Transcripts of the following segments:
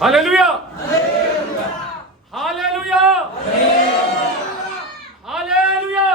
Hallelujah, hallelujah, hallelujah.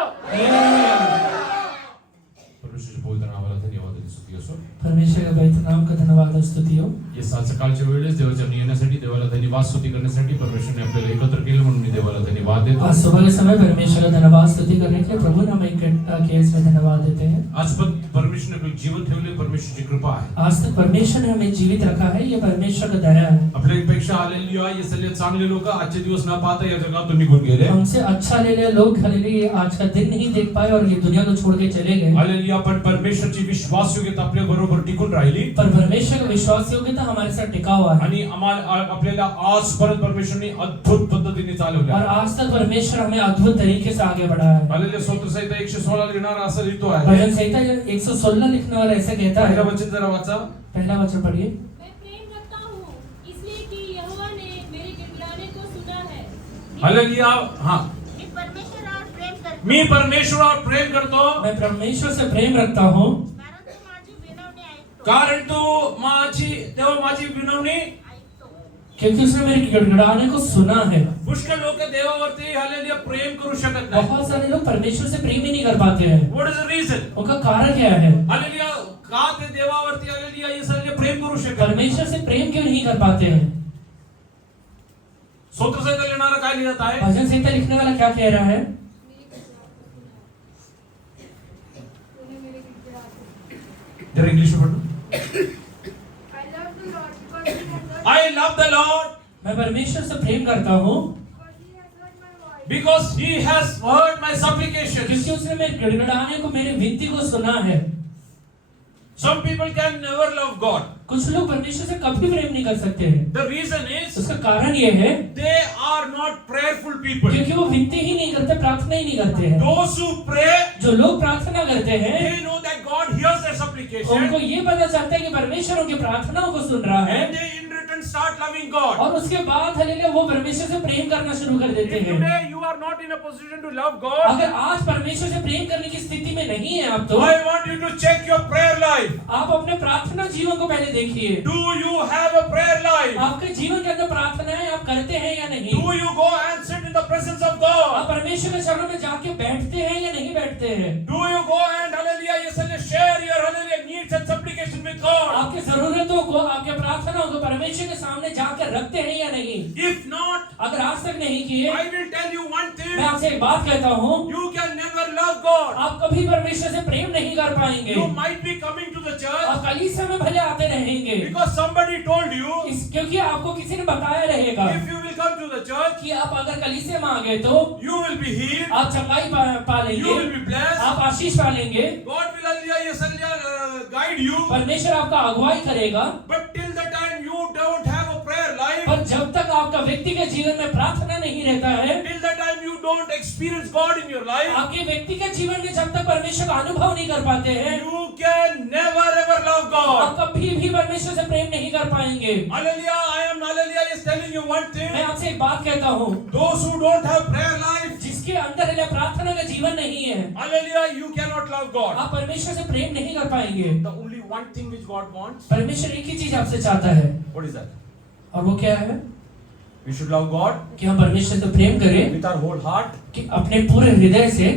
परमेश्वराच्या पवित्र नावाला धन्यवाद आणि स्तुती असो. परमेश्वर के पवित्र नाम का धन्यवाद और स्तुति हो. या सकाळच्या वेळेस देवाच्या येण्यासाठी देवाला धन्यवाद स्तुती करण्यासाठी परमेश्वरने आपल्याला एकत्र केलं म्हणून मी देवाला धन्यवाद देतो. आज सुबह के समय परमेश्वर का धन्यवाद स्तुति करने के लिए प्रभु ने हमें इकट्ठा किया, इसमें धन्यवाद देते हैं. आज पण परमेश्वरने आपलं जीवन ठेवले, परमेश्वरची कृपा आहे. आज तक परमेश्वर ने हमें जीवित रखा है, ये परमेश्वर का दया है. आपल्यापेक्षा हालेलुया ये सगळे चांगले लोक आजचे दिवस न पाहता या जगातून निघून गेले. हमसे अच्छा ले ले लोग हालेलुया आज का दिन नहीं देख पाए और ये दुनिया को छोड़ के चले गए. हालेलुया. पण परमेश्वरची विश्वासयोग्यता आपल्या बरोबर टिकून राहिली. पर परमेश्वर का विश्वास योग्यता हमारे साथ टिका हुआ है. आणि आपल्याला आज परत परमेश्वरने अद्भुत पद्धतीने चालवले. और आज तक परमेश्वर हमें अद्भुत तरीके से आगे बढ़ाया है. हालेलुया. स्तोत्र संहिता 116 लिहिणारा असं लिहितो आहे. भजन संहिता 116 लिखने वाला ऐसा कहता है. पहिला वचन जरा वाचा. पहला वचन पढ़िए. मैं प्रेम रखता हूँ इसलिए कि यहोवा ने मेरे गिड़गिड़ाने को सुना है. हालेलुया. हां, मी परमेश्वरावर प्रेम करतो. मी परमेश्वरावर प्रेम करतो. मैं परमेश्वर से प्रेम रखता हूँ कारण तू माझी विनवणी ऐकतो. कारण तू माझी विनवणी ऐकतो. क्योंकि उसने मेरे गिड़गिड़ाने को सुना है. पुष्कळ लोक देवावरती हालेलुया प्रेम करू शकत नाही. बहुत सारे लोग परमेश्वर से प्रेम ही नहीं कर पाते हैं. What is the reason? उनका कारण क्या है? हालेलुया. का ते देवावरती हालेलुया ये सगळे प्रेम करू शकत? परमेश्वर से प्रेम क्यों नहीं कर पाते हैं? स्तोत्र संहिता लिहिणारा काय लिहित आहे? भजन संहिता लिखने वाला क्या कह रहा है? जरा इंग्लिश में पढ़ो. I love the Lord मैं परमेश्वर से प्रेम करता हूँ because He has heard my supplications. क्योंकि उसने मेरे गिड़गिड़ाने को, मेरी विनती को सुना है. Some people can never love God. कुछ लोग परमेश्वर से कभी प्रेम नहीं कर सकते हैं. The reason is उसका कारण ये है they are not prayerful people. क्योंकि वो विनती ही नहीं करते, प्रार्थना ही नहीं करते हैं. Those who pray, जो लोग प्रार्थना करते हैं they know that God hears their supplication उनको ये पता चलता है कि परमेश्वर उनकी प्रार्थनाओं को सुन रहा है. and they in return start loving God. और उसके बाद हालेलुया वो परमेश्वर से प्रेम करना शुरू कर देते If हैं. today you are not in a position to love God, अगर आज परमेश्वर से प्रेम करने की स्थिति में नहीं है आप तो I want you to check your prayer life. आप अपने प्रार्थना जीवन को पहले देखिए. Do you have a prayer life? आपके जीवन के अंदर प्रार्थनाएं आप करते हैं या नहीं? Do you go and sit in the presence of God? आप परमेश्वर के चरणों में जाके बैठते हैं या नहीं बैठते हैं? Do you go and hallelujah yes and share your hallelujah needs and supplication with God? आपकी जरूरतों को, आपके प्रार्थनाओं को परमेश्वर के सामने जाकर रखते हैं या नहीं? If not, अगर आज तक नहीं किए, I will tell you one thing. मैं आपसे एक बात कहता हूँ, You can never love God. आप कभी परमेश्वर से प्रेम नहीं कर पाएंगे. You might be coming to the church आप कलीसिया में भले आते रहेंगे because somebody told you क्योंकि आपको किसी ने बताया रहेगा if you will come to the church, कि आप अगर कलीसिया में आ गए तो you will be healed, आप चंगाई पा you लेंगे, will be blessed. आप आशीष पा लेंगे. God will hallelujah yes hallelujah guide you. परमेश्वर आपका अगुवाई करेगा. But till the time you don't have a prayer life, पर जब तक आपका व्यक्तिगत जीवन में प्रार्थना नहीं रहता है, till the time you don't experience God in your life, आपके व्यक्तिगत जीवन में जब तक परमेश्वर का अनुभव नहीं कर पाते हैं, you can never ever love God. आप कभी भी परमेश्वर से प्रेम नहीं कर पाएंगे. Hallelujah, I am hallelujah is telling you one thing. मैं आपसे एक बात कहता हूँ, Those who don't have prayer life, जिसके अंदर प्रार्थना का जीवन नहीं है, hallelujah, you cannot love God. आप परमेश्वर से प्रेम नहीं कर पाएंगे. The only one thing which God wants, परमेश्वर एक ही चीज आपसे चाहता है, what is that? और वो क्या है? We should love God कि हम परमेश्वर से प्रेम करें with our whole heart, कि अपने पूरे हृदय से,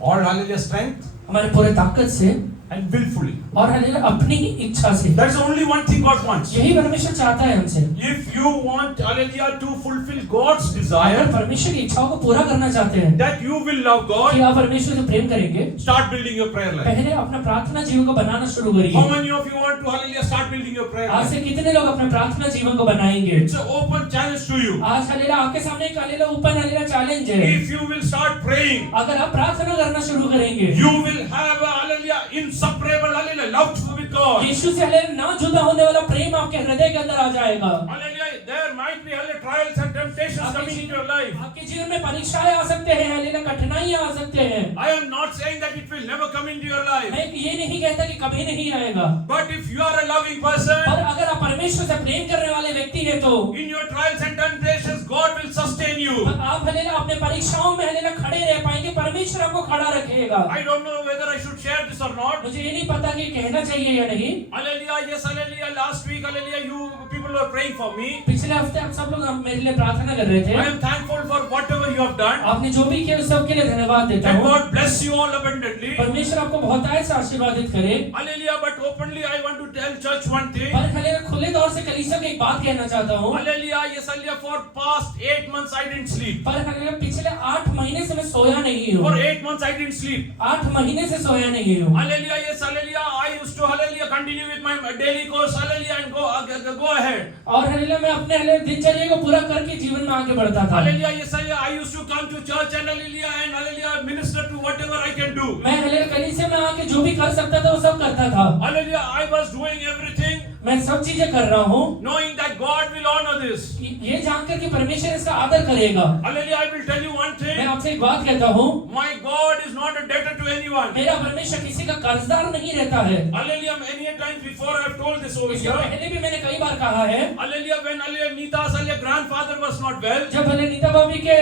all hallelujah strength, हमारे पूरे ताकत से and willfully. और हालेलुया अपनी ही इच्छा से. That's the only one thing God wants. यही परमेश्वर चाहता है हमसे. If you want hallelujah to fulfill God's अगर desire, परमेश्वर की इच्छाओं को पूरा करना चाहते हैं that you will love कि God, आप परमेश्वर से प्रेम करेंगे, start building your prayer life. पहले अपना प्रार्थना जीवन को बनाना शुरू How करिए. many of you want to hallelujah start building your prayer आज life? से कितने लोग अपने प्रार्थना जीवन को बनाएंगे? It's an open challenge to you. आज हालेलुया आपके सामने एक हालेलुया ओपन हालेलुया चैलेंज है. If you will start praying, अगर आप प्रार्थना करना शुरू करेंगे, you will have a hallelujah inseparable hallelujah love with God. यीशु से हालेलुया ना जुदा होने वाला प्रेम आपके हृदय के अंदर आ जाएगा. Hallelujah, there might be hallelujah trials and temptations coming into your life. आपके जीवन में परीक्षाएं आ सकते हैं, हालेलुया कठिनाइयां आ सकते हैं. I am not saying that it will never come into your life. मैं ये नहीं कहता कि कभी नहीं आएगा. But if you are a loving person, और अगर आप परमेश्वर से प्रेम करने वाले व्यक्ति हैं तो in your trials and temptations, God will sustain you. आप हालेलुया अपने परीक्षाओं में हालेलुया खड़े रह पाएंगे. परमेश्वर आपको खड़ा रखेगा. I don't know whether I should share this or not. मुझे ये नहीं पता कि कहना चाहिए या नहीं। Hallelujah, yes, hallelujah. Last week, hallelujah, you people were praying for me. पिछले हफ्ते आप सब लोग मेरे लिए प्रार्थना कर रहे थे। I am thankful for whatever you have done. आपने जो भी किया उस सब के लिए धन्यवाद देता And हूँ। God bless you all abundantly. परमेश्वर आपको बहुतायत से आशीर्वादित करे। Hallelujah, but openly I want to tell church one thing. पर हालेलुया खुले तौर से कलीसिया को एक बात कहना चाहता हूँ। Hallelujah, yes, hallelujah, for past 8 months I didn't sleep. पर हालेलुया पिछले 8 महीने से मैं सोया नहीं हूँ। For 8 months I didn't sleep. 8 महीने से सोया नहीं हूँ। Hallelujah, yes, hallelujah. I used to, hallelujah, continue with my daily course, hallelujah, and go ahead. और हालेलुया मैं अपने हालेलुया दिनचर्या को पूरा करके जीवन में आगे बढ़ता था। Hallelujah, yes, hallelujah. I used to come to church and hallelujah, minister to whatever I can do. मैं हालेलुया कलीसिया में आके जो भी कर सकता था वो सब करता था। Hallelujah, I was doing everything, मैं सब चीजें कर रहा हूँ knowing that God will honor this. ये जानकर कि परमेश्वर इसका आदर करेगा। Hallelujah, I will tell you one मैं thing. आपसे एक बात कहता हूँ, My God is not a debtor to anyone. मेरा परमेश्वर किसी का कर्जदार नहीं रहता है। Hallelujah, many a times before I have told this over इससे here. पहले भी मैंने कई बार कहा है। Hallelujah, when hallelujah, Nita's hallelujah, grandfather was not well. जब हालेलुया नीता भाभी के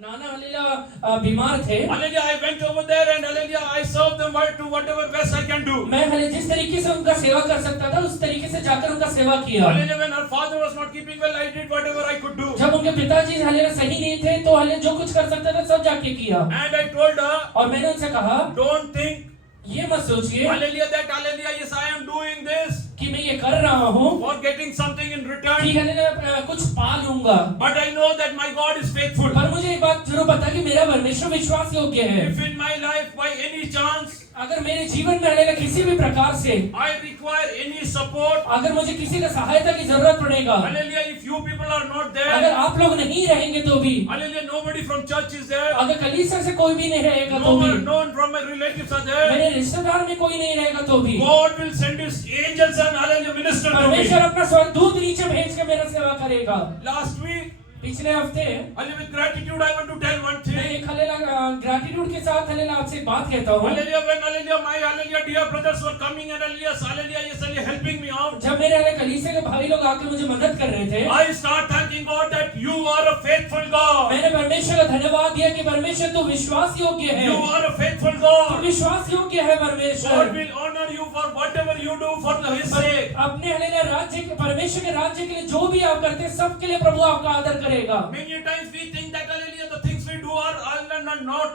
नाना हालेलुया बीमार थे, Hallelujah, I went over there and hallelujah, I served them to whatever best I can do. मैं हालेलुया जिस तरीके से उनका सेवा कर सकता था उस तरीके से जाकर उनका सेवा किया। Hallelujah, when her father was not keeping well, I did whatever I could do. जब उनके पिताजी हालेलुया सही नहीं थे तो हालेलुया जो कुछ कर सकता था सब जाके किया। And I told her, और मैंने उनसे कहा, don't think, ये मत सोचिए hallelujah, that hallelujah, yes, I am doing this कि मैं ये कर रहा हूँ for getting something in कि return. हालेलुया कुछ पा लूंगा। But I know that my God is faithful. पर मुझे एक बात जरूर पता कि मेरा परमेश्वर विश्वास योग्य है। If in my life by any chance अगर मेरे जीवन में हालेलुया किसी भी प्रकार से I require any support, अगर मुझे किसी का सहायता की जरूरत पड़ेगा, hallelujah, if you people are not अगर there, आप लोग नहीं रहेंगे तो भी, hallelujah, nobody from church is there, अगर कलीसिया से कोई भी नहीं रहेगा no तो भी, one from my relatives are there, मेरे रिश्तेदार में कोई नहीं रहेगा तो भी, God will send his angels and hallelujah, minister to me. परमेश्वर अपना स्वर्गदूत नीचे भेज के मेरा सेवा करेगा। Last week, पिछले हफ्ते hallelujah, with gratitude I want to tell one मैं thing. एक हालेलुया ग्रैटिट्यूड के साथ हालेलुया आपसे एक बात कहता हूँ। Hallelujah, when hallelujah, my hallelujah, dear brothers were coming and hallelujah, yes, hallelujah, helping me out. जब मेरे हालेलुया कलीसिया के भाई लोग आके मुझे मदद कर रहे थे, I start thanking God that you are a faithful God. मैंने परमेश्वर का धन्यवाद दिया कि परमेश्वर तू विश्वास योग्य है, You are a faithful तू God. विश्वास योग्य है God परमेश्वर। will honor you for whatever you do for His sake. अपने हालेलुया राज्य के परमेश्वर के राज्य के लिए जो भी आप करते हैं सब के लिए प्रभु आपका आदर करेगा। Many times we think that hallelujah, the things we do are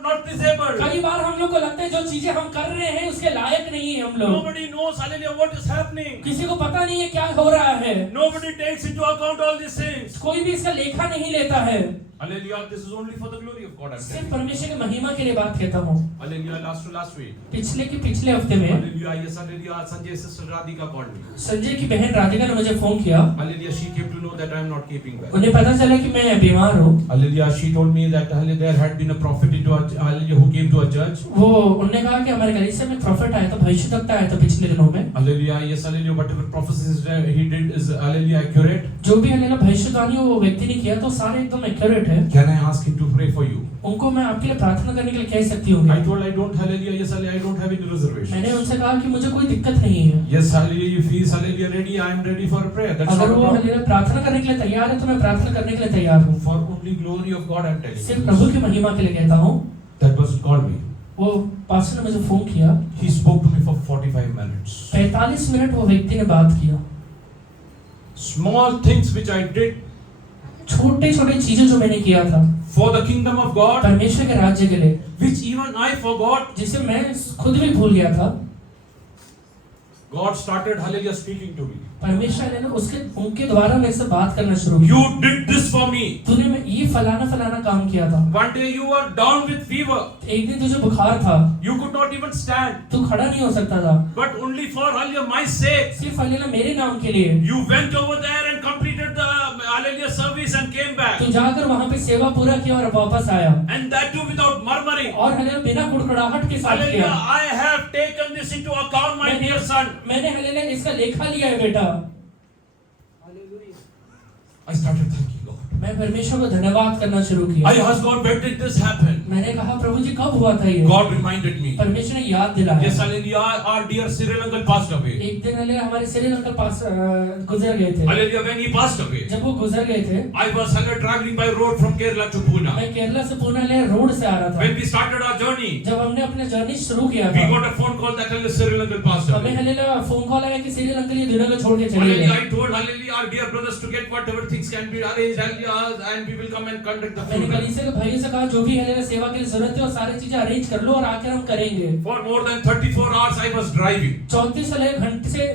not disabled. कई बार हम लोग को लगता है जो चीजें हम कर रहे हैं उसके लायक नहीं है हम लोग। Nobody knows hallelujah what is happening. किसी को पता नहीं है क्या हो रहा है, Nobody takes into account all these things. कोई भी इसका लेखा नहीं लेता है। Hallelujah, this is only for the glory of God. I'm सिर्फ telling you. परमेश्वर की महिमा के लिए बात कहता हूँ। Hallelujah, last week. पिछले हफ्ते में Hallelujah, yes, hallelujah, Sanjay's sister Radhika called me. Sanjay की बहन राधिका ने मुझे फोन किया। Hallelujah, she came to know that I am not keeping well. उन्हें पता चला कि मैं बीमार हूँ। Hallelujah, she told me that hallelujah, there had been a prophet into our, hallelujah, who came to our church. वो उन्होंने कहा कि हमारे कलीसिया में प्रॉफिट आया था, भविष्यद्वक्ता आया था पिछले दिनों में। Hallelujah, yes, hallelujah, whatever prophecies he did is hallelujah accurate. जो भी हालेलुया भविष्यवाणी वो व्यक्ति ने किया तो सारे एकदम एक्यूरेट है। Can I ask him to pray for you? उनको मैं आपके लिए प्रार्थना करने के लिए कह सकती हूँ। I told I don't hallelujah, yes, hallelujah, I don't have any reservations. मैंने उनसे कहा कि मुझे कोई दिक्कत नहीं है। Yes, hallelujah, if he is hallelujah ready, I am ready for a prayer. That's not अगर a वो problem. हालेलुया प्रार्थना करने के लिए तैयार है तो मैं प्रार्थना करने के लिए तैयार हूँ। For only glory of God, I am telling सिर्फ you. प्रभु की महिमा के लिए कहता हूँ। That person called me. वो पास्टर ने मुझे फोन किया। He spoke to me for 45 minutes. 45 minute वो व्यक्ति ने बात किया। Small things which I did छोटे छोटे चीजें जो मैंने किया था for the kingdom of God, परमेश्वर के राज्य के लिए, which even I forgot. जिसे मैं खुद भी भूल गया था। God started hallelujah speaking to me. परमेश्वर ने उनके द्वारा मेरे से बात करना शुरू किया। You did this for me. तूने मैं ये फलाना काम किया था। One day you were down with fever. एक दिन तुझे बुखार था, You could not even stand. तू खड़ा नहीं हो सकता था। But only for hallelujah my sake, सिर्फ हालेलुया मेरे नाम के लिए you went over there and completed the hallelujah service and came back. तू जाकर वहां पे सेवा पूरा किया और वापस आया। And that too without murmuring. और हालेलुया बिना कुड़कुड़ाहट के साथ Hallelujah, किया। I have taken this into account, my dear son. मैंने हालेलुया इसका लेखा लिया है बेटा। I started thanking God. मैं परमेश्वर को धन्यवाद करना शुरू किया। I asked God, when did this happen? मैंने कहा प्रभु जी कब हुआ था ये? God reminded me. परमेश्वर ने याद दिलाया। Yes, hallelujah, our dear Cyril uncle passed away. एक दिन हमारे सिरिल अंकल पास गुजर गए थे। Hallelujah, when he passed away, जब वो गुजर गए थे, I was traveling by road from Kerala to Pune. मैं केरला से पुणे रोड से आ रहा था। When we started our journey, जब हमने अपने जर्नी शुरू किया we था, got a phone call that Cyril uncle passed हमें away. हलेला फोन कॉल आया कि सिरिल अंकल ये दुनिया को छोड़ के चले Hallelujah, गए। I told hallelujah our dear brothers to get whatever things can be arranged, hallelujah, and we will come and conduct the मैंने funeral. कलीसिया के भाइयों से कहा जो भी हलेला सेवा के लिए जरूरत है वो सारी चीजें अरेंज कर लो और आकर हम करेंगे। For more than 34 hours I was driving. 34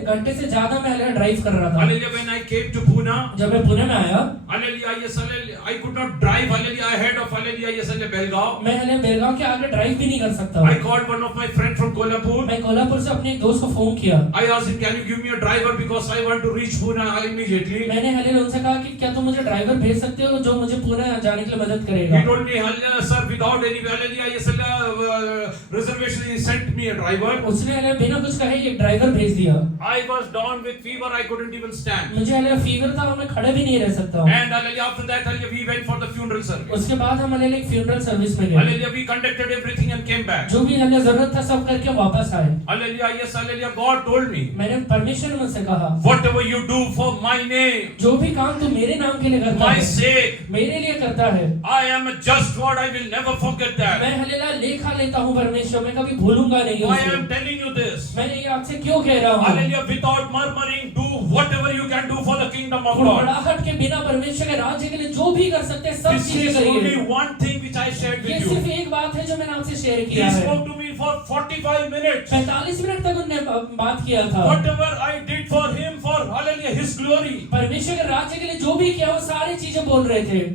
घंटे से ज्यादा मैं हलेला ड्राइव कर रहा था। Hallelujah, when I came to Pune, जब मैं पुणे में आया, hallelujah, yes, hallelujah, I could not drive, hallelujah, ahead of hallelujah, yes, hallelujah, Belgaum. मैं हलेला बेलगांव के आगे ड्राइव भी नहीं कर सकता। I called one of my friends from Kolhapur. मैं कोल्हापुर से अपने एक दोस्त को फोन किया। I asked him, can you give me a driver because I want to reach Pune immediately. मैंने हलेला उनसे कहा कि क्या तुम मुझे ड्राइवर भेज सकते हो जो मुझे पुणे जाने के लिए मदद करेगा। He told me, hallelujah, sir, without any hallelujah, yes, hallelujah, reservation, he sent me a driver. उसने हलेला बिना कुछ कहे एक ड्राइवर भेज दिया। I was down with fever, I couldn't even stand. मुझे हलेला फीवर था और मैं खड़े भी नहीं रह सकता हूँ। And hallelujah, after that, hallelujah, we went for the funeral service. उसके बाद हम हलेला एक फ्यूनरल सर्विस में गए। Hallelujah, we conducted everything and came back. जो भी हमें जरूरत था सब करके वापस आए। Hallelujah, yes, hallelujah, God told me, मैंने परमेश्वर ने मुझसे कहा whatever you do for my name, जो भी काम तू मेरे नाम के लिए करता my है, sake, मेरे लिए करता है, I am a just God, I will never forget that. मैं हलेला लेखा लेता हूँ परमेश्वर, मैं कभी भूलूंगा नहीं Why I उसे। am telling you this? मैं ये आपसे क्यों कह रहा हूँ? Hallelujah, without murmuring, do whatever you can do for the kingdom of God. कुड़कुड़ाहट के बिना परमेश्वर के राज्य के लिए जो भी कर सकते हैं सब This चीजें is करिए। only one thing which I shared ये with सिर्फ you. एक बात है जो मैंने आपसे शेयर He किया है। spoke to me for 45 minutes. 45 minute तक उनने बात किया था। Whatever I did for him, for hallelujah, his glory. परमेश्वर के राज्य के लिए जो भी किया वो सारी चीजें बोल रहे थे।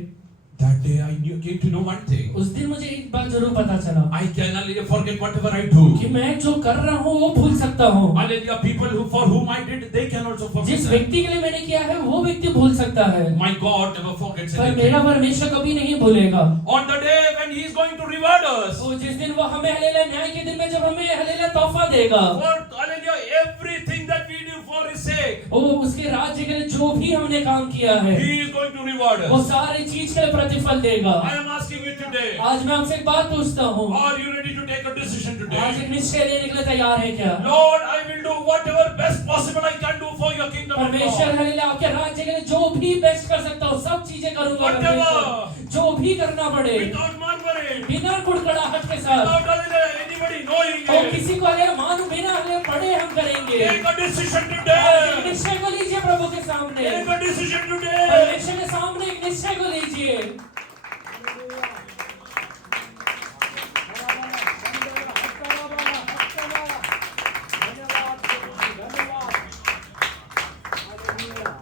That day I came to know one thing. उस दिन मुझे एक बात जरूर पता चला I can hallelujah forget whatever I do. कि मैं जो कर रहा हूँ वो भूल सकता हूँ। Hallelujah, people for whom I did, they can also forget. जिस that. व्यक्ति के लिए मैंने किया है वो व्यक्ति भूल सकता है, My God never forgets पर मेरा anything. परमेश्वर कभी नहीं भूलेगा। On the day when He is going to reward us, वो जिस दिन वो हमें हलेला न्याय के दिन में जब हमें हलेला तोहफा देगा, for hallelujah, everything that we do for His sake, वो उसके राज्य के लिए जो भी हमने काम किया है He is going to reward वो us. सारी चीज के लिए प्रतिफल देगा। I am asking you today, आज मैं आपसे एक बात पूछता हूँ, are you ready to take a decision आज today? एक निश्चय लेने के लिए तैयार है क्या? Lord, I will do whatever best possible I can do for your kingdom of परमेश्वर God. हलेला आपके राज्य के लिए जो भी बेस्ट कर सकता हूँ सब चीजें करूंगा परमेश्वर। जो भी करना पड़े Without murmuring, बिना कुड़कुड़ाहट के साथ, without hallelujah, anybody knowing और it. किसी को हलेला मानो बिना हलेला पढ़े हम करेंगे। Take a decision आज एक today. निश्चय को लीजिए प्रभु के सामने, Take a decision today. परमेश्वर के सामने एक निश्चय को लीजिए।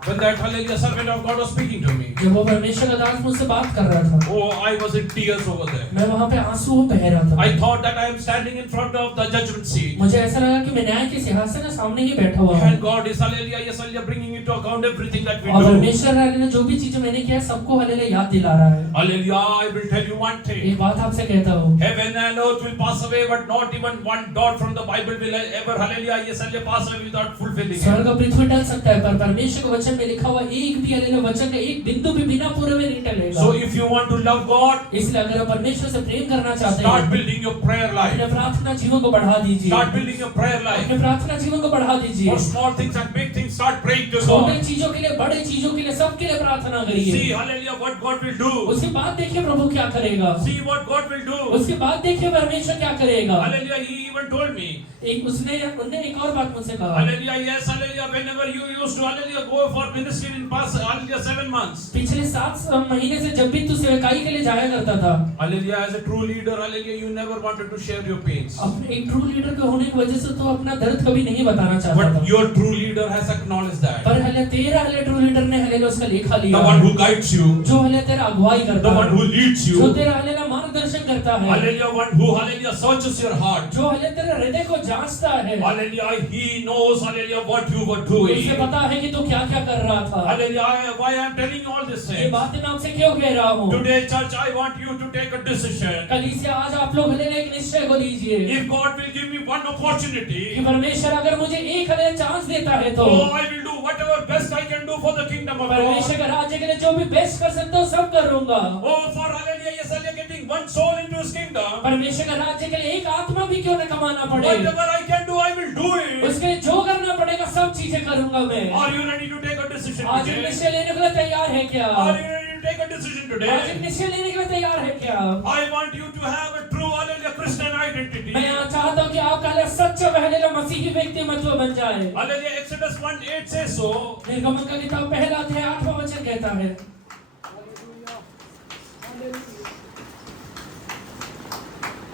When that hallelujah servant of God was speaking to me, जब वो परमेश्वर का दास मुझसे बात कर रहा था, oh, I was in tears over there. मैं वहाँ पे आंसू बह रहा था। I thought that I am standing in front of the judgment seat. मुझे ऐसा लगा कि मैं न्याय के सिंहासन के सामने ही बैठा हुआ हूँ And God is hallelujah, yes, hallelujah, bringing into account everything that we और do. परमेश्वर ने जो भी चीजें मैंने किया है सबको हलेला याद दिला रहा है। Hallelujah, I will tell you one thing. एक बात आपसे कहता हूँ, Heaven and earth will pass away, but not even one dot from the Bible will ever, hallelujah, yes, hallelujah, pass away without fulfilling it. स्वर्ग और पृथ्वी टल सकता है पर परमेश्वर के वचन में लिखा हुआ एक भी हलेला वचन का एक बिंदु भी बिना पूरे में नहीं टलेगा। So if you want to love God, इसलिए अगर आप परमेश्वर से प्रेम करना चाहते start हैं, building your prayer life. अपने प्रार्थना जीवन को बढ़ा दीजिए। Start building your prayer life. अपने प्रार्थना जीवन को बढ़ा दीजिए। For small things and big things, start praying to छोटे God. चीजों के लिए, बड़े चीजों के लिए, सबके लिए प्रार्थना करिए। See, hallelujah, what God will do. उसके बाद देखिए प्रभु क्या करेगा। See what God will do. उसके बाद देखिए परमेश्वर क्या करेगा। Hallelujah, He even told me. उनने एक और बात मुझसे कहा। Hallelujah, yes, hallelujah, whenever you used to, hallelujah, go for ministry in past, hallelujah, 7 months. पिछले 7 महीने से जब भी तू सेवकाई के लिए जाया करता था, Hallelujah, as a true leader, hallelujah, you never wanted to share your pains. अपने एक ट्रू लीडर के होने की वजह से तो अपना दर्द कभी नहीं बताना चाहता But था। your true leader has acknowledged that. पर हले तेरा हले ट्रू लीडर ने हले उसका लेखा लिया। The one who guides you, जो हले तेरा अगुवाई करता the है, one who leads जो you, तेरा हले ना मार्गदर्शन करता है, hallelujah, one who, hallelujah, searches your heart. जो हले तेरे हृदय को जांचता है, Hallelujah, He knows, hallelujah, what you were doing. उसे पता है कि तू क्या क्या कर रहा था। Hallelujah, why I am telling you all this ये things. बातें मैं आपसे क्यों कह रहा हूँ? Today, church, I want you to take a decision. कलीसिया आज आप लोग हले एक निश्चय को लीजिए If God will give me one कि opportunity, परमेश्वर अगर मुझे एक हले चांस देता है तो oh, I will do whatever best best I can do for the kingdom of God. परमेश्वर के राज्य के लिए जो भी बेस्ट कर सकता हूँ सब करूंगा। Oh, for hallelujah, yes, hallelujah, getting one soul into his kingdom. परमेश्वर के राज्य के लिए एक आत्मा भी क्यों न कमाना पड़े, Whatever I can do, I will do it. उसके लिए जो करना पड़ेगा सब चीजें करूंगा मैं। Are you ready to take a decision आज एक today? निश्चय लेने के लिए तैयार है क्या? Are you ready to take a decision आज today? एक निश्चय लेने के लिए तैयार है क्या? I want you to have a true hallelujah Christian identity. मैं यहाँ चाहता हूँ कि आपका लिए सच्चा बहलेगा मसीही व्यक्तिमत्व बन जाए। Hallelujah, Exodus 1:8 says so. निर्गमन का किताब पहला अध्याय 8वां वचन कहता है,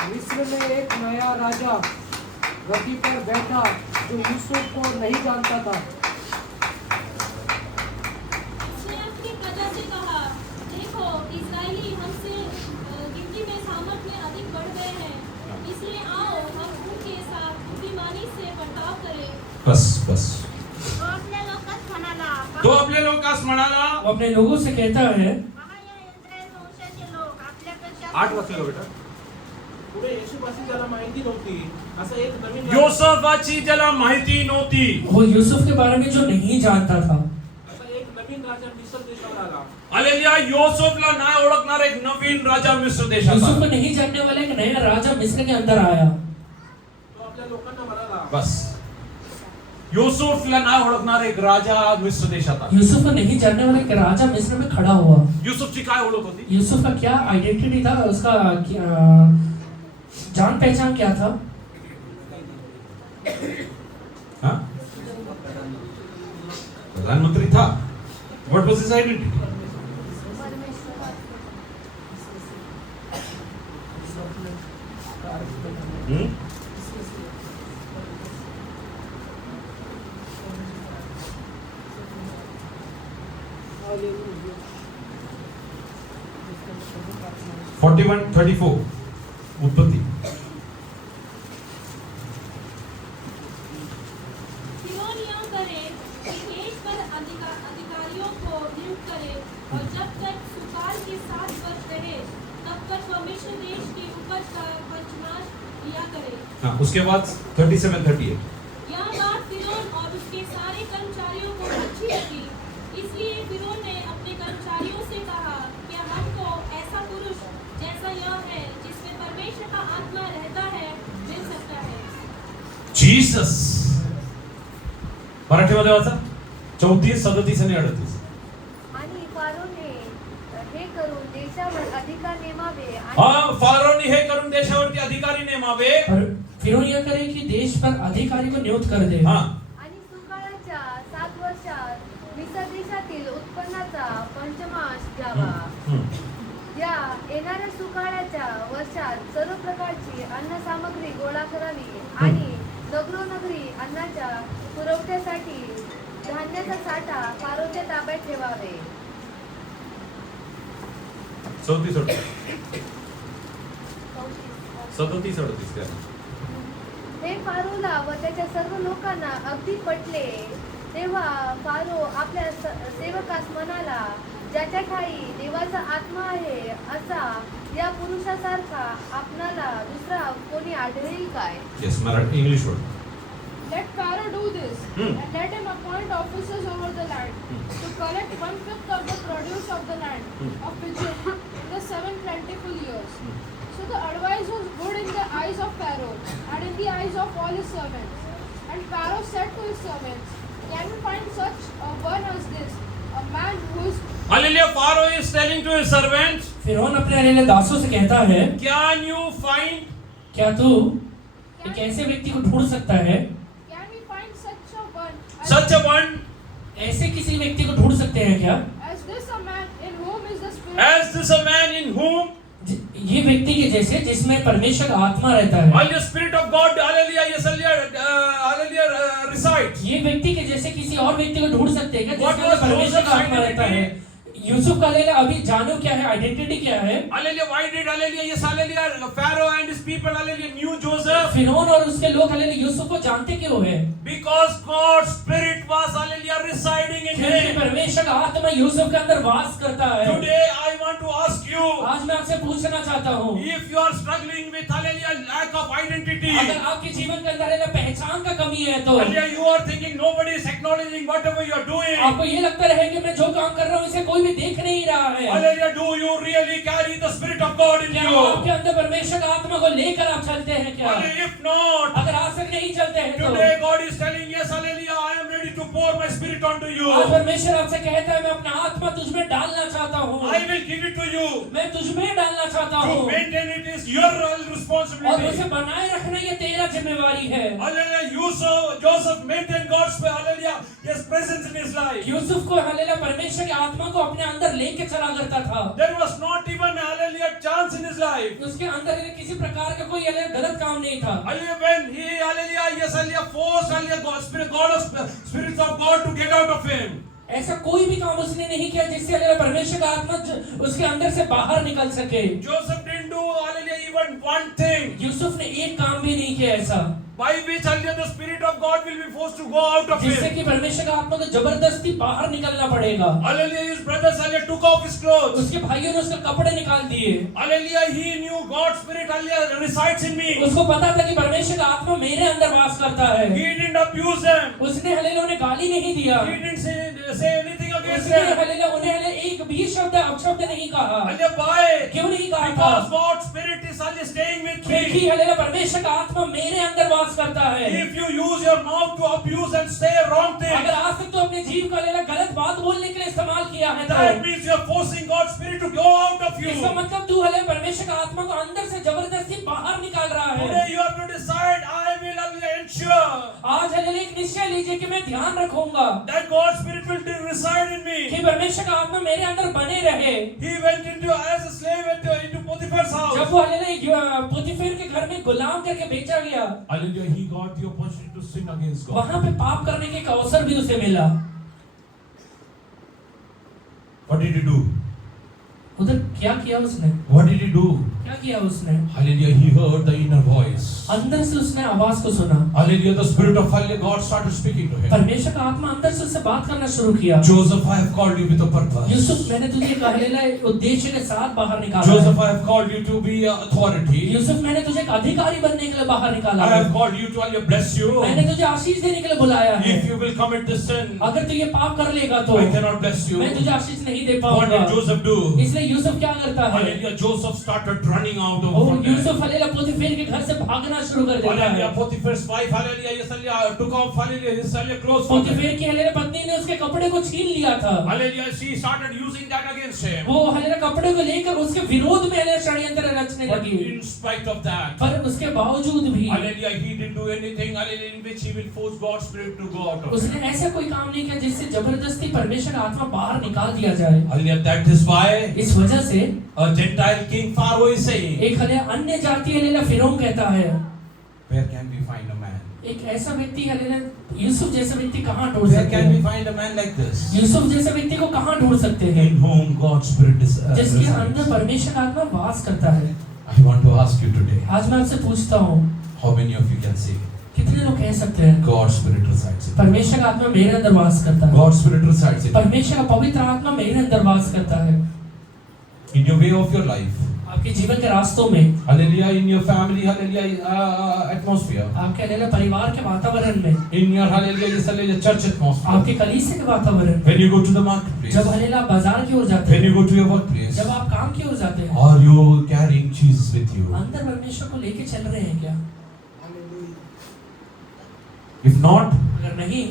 मिस्र में एक नया राजा गद्दी पर बैठा जो यूसुफ को नहीं जानता था। उसने अपनी प्रजा से कहा, देखो इस्राएली हमसे गिनती में सामर्थ में अधिक बढ़ गए हैं, इसलिए आओ हम उनके साथ बुद्धिमानी से बर्ताव करें। बस तो आपल्या लोकांस म्हणाला, तो आपले लोक आज म्हणाला, वो अपने लोगों से कहता है, पहा या इस्रायल वंशाचे लोक आपल्यापेक्षा 8 वाजता बेटा पुढे येशूपाशी ज्याला माहिती नव्हती असं एक नवीन योसेफाची ज्याला माहिती नव्हती, वो यूसुफ के बारे में जो नहीं जानता था, असा एक नवीन राजा मिस्र देशावर आला। हालेलुया, योसेफला नाही ओळखणारा एक नवीन राजा मिस्र देशात यूसुफ आला. को नहीं जानने वाला एक नया राजा मिस्र के अंदर आया। तो आपल्या लोकांना म्हणाला, बस युसुफला नाही ओळखणारा एक राजा मिस्र देशात आला. यूसुफ को नहीं जानने वाला एक राजा मिस्र में खड़ा हुआ। युसुफची काय ओळख होती? यूसुफ का क्या आइडेंटिटी था, उसका जान पहचान क्या था? हाँ? प्रधानमंत्री था. What was his identity? Hmm? Hallelujah. 41:34 उत्पत्ति. फिरौन यह करे कि देश पर अधिकारियों को नियुक्त करे और जब तक सुकाल के 7 वर्ष रहे तब तक परमेश्वर देश की उपज का पंचमाश दिया करे। हाँ, उसके बाद 37-38. यह बात फिरौन और उसके सारे कर्मचारियों को अच्छी लगी, इसलिए फिरौन ने अपने कर्मचारियों से कहा, क्या हमको ऐसा पुरुष जैसा यह है जिसमें परमेश्वर का आत्मा रहता है मिल सकता है? जीसस. मराठीमध्ये वाचा. 34, 37 आणि 38. आणि फारोने हे करून देशावर अधिकार नेमावे हा, आणि फारोनी हे करून देशावरती अधिकारी नेमावे. और फिरौन यह करे कि देश पर अधिकारी को नियुक्त कर दे। हाँ, आणि सुकाळाच्या 7 वर्षात मिस्र देशातील उत्पन्नाचा पंचमाश द्यावा। या येणाऱ्या सुकाळाच्या वर्षात सर्व प्रकारची अन्न सामग्री गोळा करावी आणि नगरोनगरी अन्नाच्या पुरवठ्यासाठी धान्याचा साठा फारोच्या ताब्यात ठेवावे। 37-38 काय? हे फारोला व त्याच्या सर्व लोकांना अगदी पटले। तेव्हा फारो आपल्या सेवकास म्हणाला, ज्याच्या ठाई देवाचा आत्मा आहे असा या पुरुषासारखा आपणाला दुसरा कोणी आढळेल काय? Yes, Marathi English word. Let Pharaoh do this, and let him appoint officers over the land, to collect 1/5 of the produce of the land of Egypt in the 7 plentiful years. So the advice was good in the eyes of Pharaoh, and in the eyes of all his servants. And Pharaoh said to his servants, Can we find such a one as this, a man who is... Hallelujah, Pharaoh is telling to his servants, फिरौन अपने अकेले दासों से कहता है, can you find क्या तू एक ऐसे व्यक्ति को ढूंढ सकता है, Can we find such a one such a one ऐसे किसी व्यक्ति को ढूंढ सकते हैं क्या? as this a man in whom is the spirit? as this a man in whom ये व्यक्ति के जैसे जिसमें परमेश्वर का आत्मा रहता है। all the spirit of God, hallelujah, yes, hallelujah, resides. ये व्यक्ति के जैसे किसी और व्यक्ति को ढूंढ सकते हैं क्या What जिसमें was परमेश्वर का Joseph's आत्मा रहता है? identity? यूसुफ का लेले अभी जानो क्या है, आइडेंटिटी क्या है? Hallelujah, why did hallelujah, yes, hallelujah, Pharaoh and his people, hallelujah, knew Joseph? फिरौन और उसके लोग हालेलुया यूसुफ को जानते क्यों है? Because God's spirit was, hallelujah, residing in क्योंकि him. परमेश्वर का आत्मा यूसुफ के अंदर वास करता है। Today I want to ask you, you, आज मैं आपसे पूछना चाहता हूँ, if you are struggling with hallelujah lack of identity, अगर आपके जीवन के अंदर है ना पहचान का कमी है तो hallelujah, you are thinking nobody is acknowledging whatever you are doing. आपको ये लगता रहे कि मैं जो काम कर रहा हूँ इसे कोई भी देख नहीं रहा है। Hallelujah, do you really carry the Spirit of God in क्या you? आपके अंदर परमेश्वर का आत्मा को लेकर आप चलते हैं क्या? Hallelujah, if not, अगर आज तक नहीं चलते हैं तो today God is telling, yes, hallelujah, I am ready to pour my Spirit onto you. आज परमेश्वर आपसे कहता है मैं अपना आत्मा तुझ में डालना चाहता हूँ, I will give it to you. मैं तुझ में डालना चाहता To हूँ maintain it is your और responsibility. उसे बनाए रखना ये तेरा जिम्मेवारी है। Hallelujah, Joseph maintained God's, hallelujah, his presence in his life. Yusuf को हालेलुया परमेश्वर की आत्मा को अपने अंदर लेके चला करता था। There was not even, hallelujah, chance in his life. उसके अंदर किसी प्रकार का कोई गलत काम नहीं था। Hallelujah, when he, hallelujah, yes, hallelujah, forced, hallelujah, spirits of God to get out of him. ऐसा कोई भी काम उसने नहीं किया जिससे हालेलुया परमेश्वर का आत्मा उसके अंदर से बाहर निकल सके। Joseph didn't do, hallelujah, even one thing Yusuf ने एक काम भी नहीं किया ऐसा by which, hallelujah, the Spirit of God will be forced to go out of जिससे him. कि परमेश्वर का आत्मा को जबरदस्ती बाहर निकलना पड़ेगा। Hallelujah, his brothers, hallelujah, took off his clothes. उसके भाइयों ने उसके कपड़े निकाल दिए। Hallelujah, he knew God's Spirit, hallelujah, resides in me. उसको पता था कि परमेश्वर का आत्मा मेरे अंदर वास करता है। He didn't abuse them. उसने हालेलुया उन्हें गाली नहीं दिया। He didn't say anything against उसने them. हालेलुया उन्हें हालेलुया एक भी शब्द अपशब्द नहीं कहा। Hallelujah, why? क्यों नहीं कहा था? Because God's Spirit is, hallelujah, staying with क्योंकि me. हालेलुया परमेश्वर का आत्मा मेरे अंदर वास करता है। If you use your mouth to abuse and say wrong अगर things, आज तक तो अपने जीव का हालेलुया गलत बात बोलने के लिए इस्तेमाल किया है that तो means you are forcing God's Spirit to go out of you. इसका मतलब तू हालेलुया परमेश्वर का आत्मा को अंदर से जबरदस्ती बाहर निकाल रहा है। Today you have to decide, I will, hallelujah, ensure आज हालेलुया एक निश्चय लीजिए कि मैं ध्यान रखूंगा that God's Spirit will reside in me. कि परमेश्वर का आत्मा मेरे अंदर बने रहे। He went into, as a slave, into Potiphar's जब house. वो हालेलुया पुतीफेर के घर में गुलाम करके बेचा गया, Hallelujah, he got the opportunity to sin against God. वहां पे पाप करने के एक अवसर भी उसे मिला। What did he do? उधर क्या किया उसने? What did he do? क्या किया उसने? Hallelujah, he heard the inner voice. अंदर से उसने आवाज को सुना। Hallelujah, the Spirit of, hallelujah, God started speaking to him. परमेश्वर का आत्मा अंदर से उससे बात करना शुरू किया। Joseph, I have called you with a purpose. Yusuf मैंने तुझे एक हालेलुया उद्देश्य के साथ बाहर निकाला है। Joseph, I have called you to be authority. Yusuf मैंने तुझे एक अधिकारी बनने के लिए बाहर निकाला I है। have called you to, hallelujah, bless you. मैंने तुझे आशीष देने के लिए बुलाया है। If you will commit this sin, अगर तू ये पाप कर लेगा तो I cannot bless you. मैं तुझे आशीष नहीं दे What पाऊंगा। did Joseph do? इसलिए यूसुफ क्या करता है? Hallelujah, Joseph started running out of और यूसुफ हालेलुया पुतीफेर के घर से भागना शुरू कर देता Hallelujah, है। Potiphar's wife, hallelujah, yes, hallelujah, took off, hallelujah, his, hallelujah, clothes from him. पुतीफेर की हालेलुया पत्नी ने उसके कपड़े को छीन लिया था। Hallelujah, she started using that against him. वो हालेलुया कपड़े को लेकर उसके विरोध में हालेलुया षड्यंत्र रचने But लगी। in spite of that, पर उसके बावजूद भी hallelujah, he didn't do anything, hallelujah, in which he will force God's Spirit to go out of him. उसने ऐसा कोई काम नहीं किया जिससे जबरदस्ती परमेश्वर का आत्मा बाहर निकाल दिया जाए। Hallelujah, that is why इस वजह से a Gentile king Pharaoh is saying, एक हालेलुया अन्य जाति हालेलुया फिरौन कहता है, where can we find a man? एक ऐसा व्यक्ति हालेलुया यूसुफ जैसा व्यक्ति कहाँ ढूंढ Where सकते can we हैं? find a man like this? Yusuf जैसे व्यक्ति को कहाँ ढूंढ सकते हैं? In whom God's Spirit is जिसके resides. अंदर परमेश्वर का आत्मा वास करता है। I want to ask you today, आज मैं आपसे पूछता हूँ, how many of you can say कितने लोग कह सकते हैं God's Spirit resides in me? परमेश्वर का आत्मा मेरे अंदर वास करता है? God's Spirit resides in me. परमेश्वर का पवित्र आत्मा मेरे अंदर वास करता है। In your way of your life, आपके जीवन के रास्तों में, hallelujah, in your family, hallelujah, atmosphere, आपके हालेलुया परिवार के वातावरण में, in your, hallelujah, yes, hallelujah, church atmosphere, आपके कलीसिया के वातावरण में, when you go to the marketplace, जब हालेलुया बाजार की ओर जाते when हैं, you go to your workplace, जब आप काम की ओर जाते हैं, are you carrying Jesus with you? अंदर परमेश्वर को लेके चल रहे हैं क्या? If not, अगर नहीं,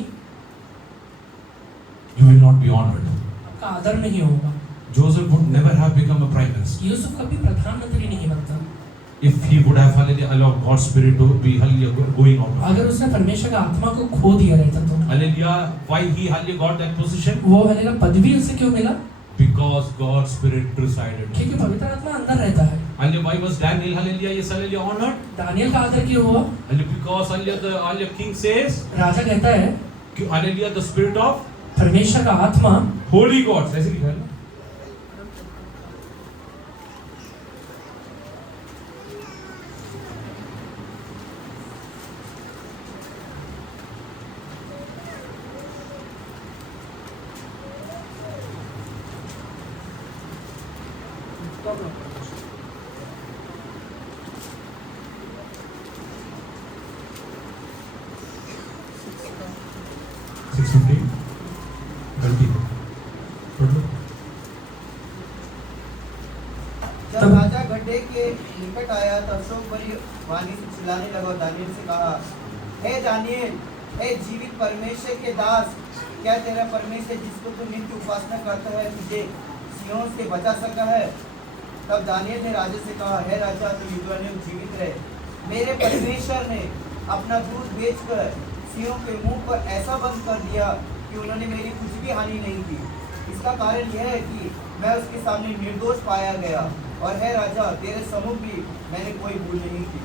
you will not be honored. आपका आदर नहीं होगा। Joseph would never have become a prime minister Yusuf कभी प्रधानमंत्री नहीं बनता if he would have, hallelujah, allowed God's Spirit to be, hallelujah, going out of him. अगर उसने परमेश्वर का आत्मा को खो दिया रहता तो। Hallelujah, why he, hallelujah, got that position? वो हालेलुया पदवी उसे क्यों मिला? Because God's Spirit resided in him. क्योंकि पवित्र आत्मा अंदर रहता है। Hallelujah, why was Daniel, hallelujah, yes, hallelujah, honored? Daniel का आदर क्यों हुआ? Hallelujah, because, hallelujah, the, hallelujah, king says, राजा कहता है hallelujah, the Spirit of परमेश्वर का आत्मा holy gods, ऐसे लिखा है ना? कम है। 6:15 20 पढ़ लो। जब राजा गड्ढे के निकट आया तब शोक भरी वाणी से चिल्लाने लगा और दानियेल से कहा, हे दानियेल, हे जीवित परमेश्वर के दास, क्या तेरा परमेश्वर जिसको तू नित्य उपासना करता है तुझे सिंहों से बचा सका है? तब दानियेल ने राजा से कहा, हे राजा, तू युगानुयुग जीवित रहे। मेरे परमेश्वर ने अपना दूध बेचकर सिंहों के मुंह पर ऐसा बंद कर दिया कि उन्होंने मेरी कुछ भी हानि नहीं की। इसका कारण यह है कि मैं उसके सामने निर्दोष पाया गया, और है राजा, तेरे सम्मुख भी मैंने कोई भूल नहीं की।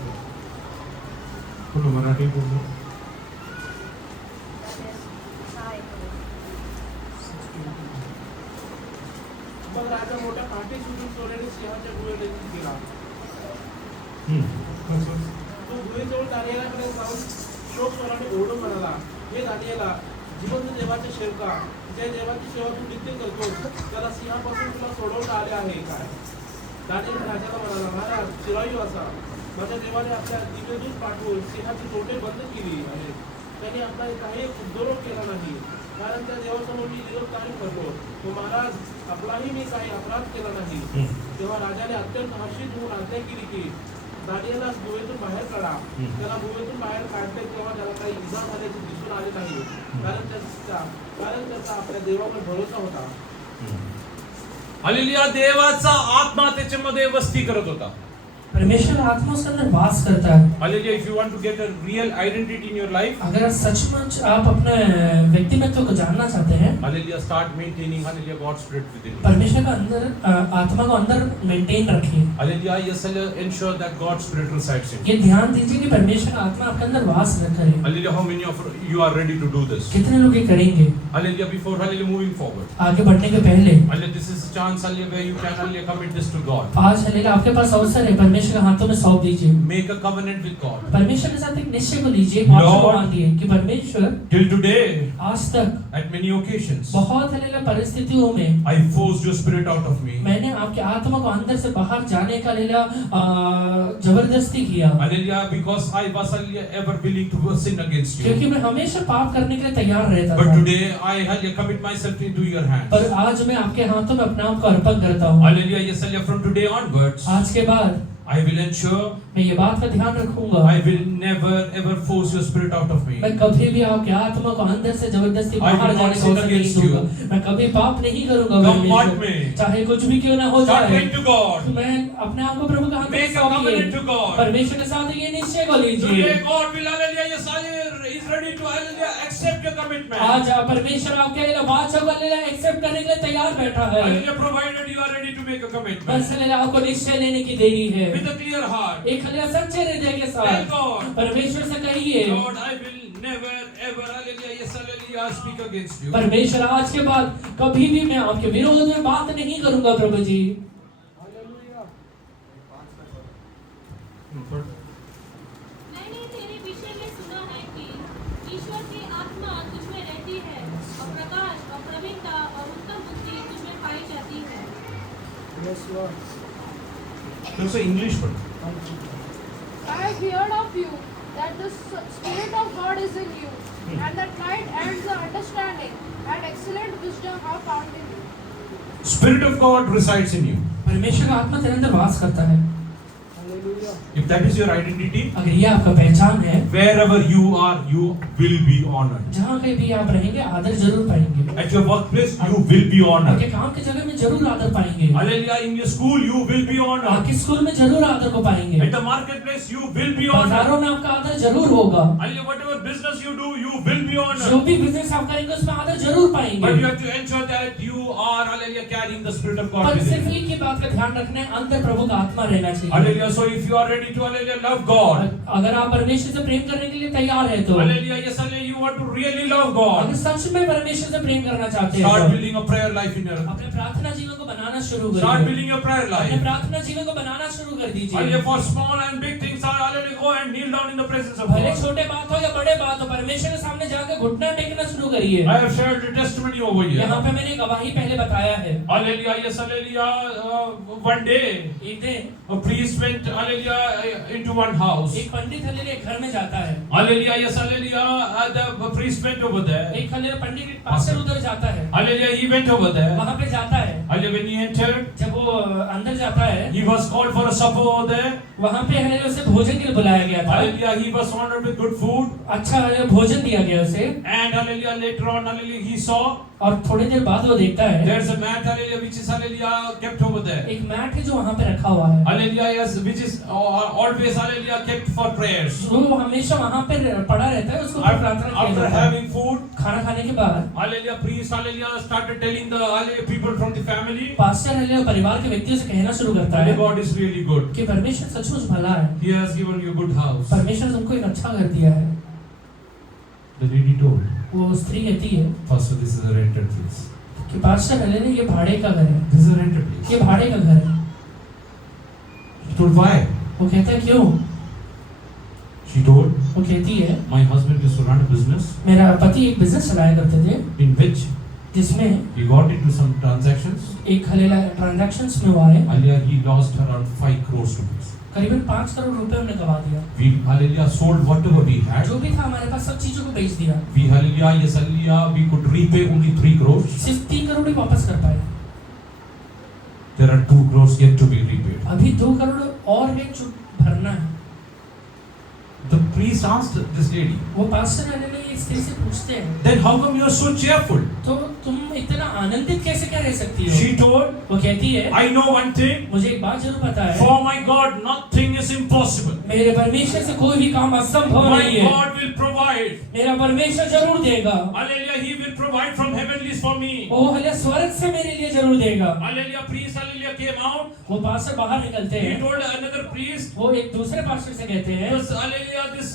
बोलो मराठी बोलो। मग राजा मोठ्या काठी सुटून सोन्याने सिंहाच्या गुहेत गेला. तो गुहेजवळ दानियेलाकडे जाऊन शोक स्वराने ओरडून म्हणाला, हे दानियेला, जिवंत देवाचे सेवका, ज्या देवाची सेवा तू नित्य करतोस, त्याला सिंहापासून तुला सोडवता आले आहे काय? दानियेल राजाला म्हणाला, महाराज, चिरायू असा, माझ्या देवाने आपल्या दिव्यदूत पाठवून सिंहाची तोटे बंद केली आहेत. त्यांनी आपला काही उपद्रव केला नाही, कारण त्या देवासमोर मी निरोपकारी करतो. तो महाराज, आपलाही मी काही अपराध केला नाही. तेव्हा राजाने अत्यंत हर्षित होऊन आज्ञा केली की दानियेला गुहेतून बाहेर काढा. त्याला गुहेतून बाहेर काढले तेव्हा त्याला काही इजा झाल्याचे दिसून आले नाही, कारण त्याचा आपल्या देवावर भरोसा होता. हालेलुया. देवाचा आत्मा त्याच्यामध्ये वस्ती करत होता. परमेश्वर आत्मा उसके अंदर वास करता है। Hallelujah. If you want to get a real identity in your life, अगर सचमुच आप अपने व्यक्तित्व को जानना चाहते हैं, hallelujah, start maintaining hallelujah God spirit within. परमेश्वर का अंदर आत्मा को अंदर मेंटेन रखिए। Hallelujah. Yes, ensure that God spirit resides in. ये ध्यान दीजिए कि परमेश्वर का आत्मा आपके अंदर वास करे। Hallelujah. How many of you are ready to do this? कितने लोग ये करेंगे? Hallelujah. Before hallelujah moving forward, आगे बढ़ने के पहले hallelujah, this is a chance hallelujah where you can hallelujah commit this to God. आज हालेलुया आपके पास अवसर है, परमेश्वर के हाथों में सौंप दीजिए। Make a covenant with God. परमेश्वर के साथ एक निश्चय को लीजिए, एक वाचा को Lord, बांधिए कि परमेश्वर Till today, आज तक at many occasions, बहुत हालेलुया परिस्थितियों में I forced your spirit out of me. मैंने आपके आत्मा को अंदर से बाहर जाने का हालेलुया जबरदस्ती किया, Hallelujah, because I was hallelujah, ever willing to sin against you. क्योंकि मैं हमेशा पाप करने के लिए तैयार रहता But था। today I hallelujah commit myself into your hands. पर आज मैं आपके हाथों में अपने आप को अर्पण करता हूँ। Hallelujah, yes, hallelujah, from today onwards, आज के बाद I will ensure मैं ये बात का ध्यान रखूंगा, I will never ever force your spirit out of me. मैं कभी भी आपके आत्मा को अंदर से जबरदस्ती I will बाहर not जाने का sin अवसर नहीं against दूंगा। you. मैं कभी पाप नहीं करूंगा Come what परमेश्वर, may. चाहे कुछ भी क्यों ना हो Start जाए। praying to God. तो मैं अपने आप को प्रभु के हाथ में Make a सौंपिए। covenant to God. परमेश्वर के साथ ये निश्चय को लीजिए। Today God will hallelujah, yes, hallelujah, is ready to hallelujah accept your commitment. आज परमेश्वर आपके लिए वाचा को ले एक्सेप्ट करने के लिए तैयार बैठा है। Hallelujah, provided you are ready to make a commitment. बस हालेलुया आपको निश्चय लेने की देरी है। With a clear heart. एक हालेलुया सच्चे हृदय के Tell साथ God. परमेश्वर से कहिए, Lord, I will never ever hallelujah, yes, hallelujah, speak against you. परमेश्वर आज के बाद कभी भी मैं आपके विरोध में बात नहीं करूंगा प्रभु जी। हालेलुया। मैंने तेरे विषय में सुना है कि ईश्वर की आत्मा तुझ में रहती है, और प्रकाश और प्रवीणता और उत्तम बुद्धि तुझ में पाई जाती है। Yes, Lord. तो से इंग्लिश पढ़. I have heard of you that the Spirit of God is in you, and that might and the understanding and excellent wisdom are found in you. Spirit of God resides in you. परमेश्वर का आत्मा तेरे अंदर वास करता है। Hallelujah. If that is your identity, अगर ये आपका पहचान है, wherever you are, you will be honored. जहाँ कहीं भी आप रहेंगे आदर जरूर पाएंगे। At your workplace, you will be honored. आपके काम की जगह में जरूर आदर पाएंगे। Hallelujah, in your school, you will be honored. आपके स्कूल में जरूर आदर को पाएंगे। At the marketplace, you will be honored. बाजारों में आपका आदर जरूर होगा। Hallelujah, whatever business you do, you will be जो honored. भी बिजनेस आप करेंगे उसमें आदर जरूर But you पाएंगे। have to ensure that you are, hallelujah, carrying the Spirit of God पर within सिर्फ you. एक ही बात का ध्यान रखना है, अंदर प्रभु का आत्मा रहना चाहिए। Hallelujah, so if you are ready to, hallelujah, love God, अगर आप परमेश्वर से प्रेम करने के लिए तैयार है तो, hallelujah, yes, hallelujah, you want to really love God, अगर सच में परमेश्वर से प्रेम करना चाहते हैं start तो building a prayer life in your life. अपने प्रार्थना जीवन को बनाना शुरू Start करिए। building a prayer अपने life. प्रार्थना जीवन को बनाना शुरू कर दीजिए। Hallelujah, for small and big things, please, hallelujah, go and kneel down in the presence of भले God. छोटे बात हो या बड़े बात हो, परमेश्वर के सामने जाकर घुटना टेकना शुरू करिए। I have shared a testimony over here. यहाँ पे मैंने गवाही पहले बताया है। Hallelujah, yes, hallelujah. One day, एक दिन a priest went, hallelujah, into one house. एक पंडित हल्ले घर में जाता है। Hallelujah, yes, hallelujah. The priest went over there. एक हल्ले पंडित पास्टर उधर जाता है। Hallelujah, he went over there. वहाँ पे जाता है। Hallelujah, when he entered, जब वो अंदर जाता है, he was called for a supper over there. वहाँ पे हल्ले उसे भोजन के लिए बुलाया गया था। Hallelujah, he was honored with good food. अच्छा हल्ले भोजन दिया गया उसे। And hallelujah, later on, hallelujah, he saw और थोड़ी देर बाद वो देखता है there's a mat, hallelujah, which is hallelujah kept over there. एक मैट है जो वहाँ पे रखा हुआ है, Hallelujah, yes, which is always hallelujah kept for prayers. वो हमेशा वहाँ पे पड़ा रहता है, उसको प्रार्थना किया After जाता है। having food, खाना खाने के बाद hallelujah, priest, hallelujah, started telling the hallelujah, people from the family, pastor हल्ले परिवार के व्यक्तियों से कहना शुरू करता है hallelujah, God is really good. कि परमेश्वर सचमुच भला है, He has given you a good house. परमेश्वर ने तुमको एक अच्छा घर दिया है। The lady told, वो स्त्री कहती है Pastor, this is a rented place. कि पास्टर हल्ले ने ये भाड़े का घर है, This is a rented place. ये भाड़े का घर है। She told, why? वो कहता है क्यों? She told, वो कहती है my husband used to run a business मेरा पति एक बिजनेस चलाया करते थे in which जिसमें he got into some transactions. एक हलेला ट्रांजैक्शंस में हुआ है, Hallelujah, he lost around 5 crores rupees. करीबन 5 करोड़ रुपए हमने गवा दिया। We, hallelujah, sold whatever we had. जो भी था हमारे पास सब चीजों को बेच दिया, We, hallelujah, yes, hallelujah, we could repay only 3 crores. सिर्फ 3 करोड़ ही वापस कर पाए। There are 2 crores yet to be repaid. अभी 2 करोड़ और है जो भरना है। The priest asked this lady, वो पास्टर हल्ले एक स्त्री से पूछते हैं, then how come you are so cheerful? तो तुम इतना आनंदित कैसे क्या रह सकती हो? She told, वो कहती है I know one thing, मुझे एक बात जरूर पता है, for my God, nothing is impossible. मेरे परमेश्वर से कोई भी काम असंभव My नहीं है। God will provide. मेरा परमेश्वर जरूर देगा। Hallelujah, He will provide from heavenlies for me. वो हल्ले स्वर्ग से मेरे लिए जरूर देगा। Hallelujah, priest, hallelujah, came out. वो पास्टर बाहर निकलते He हैं, told another priest, वो एक दूसरे पास्टर से कहते हैं this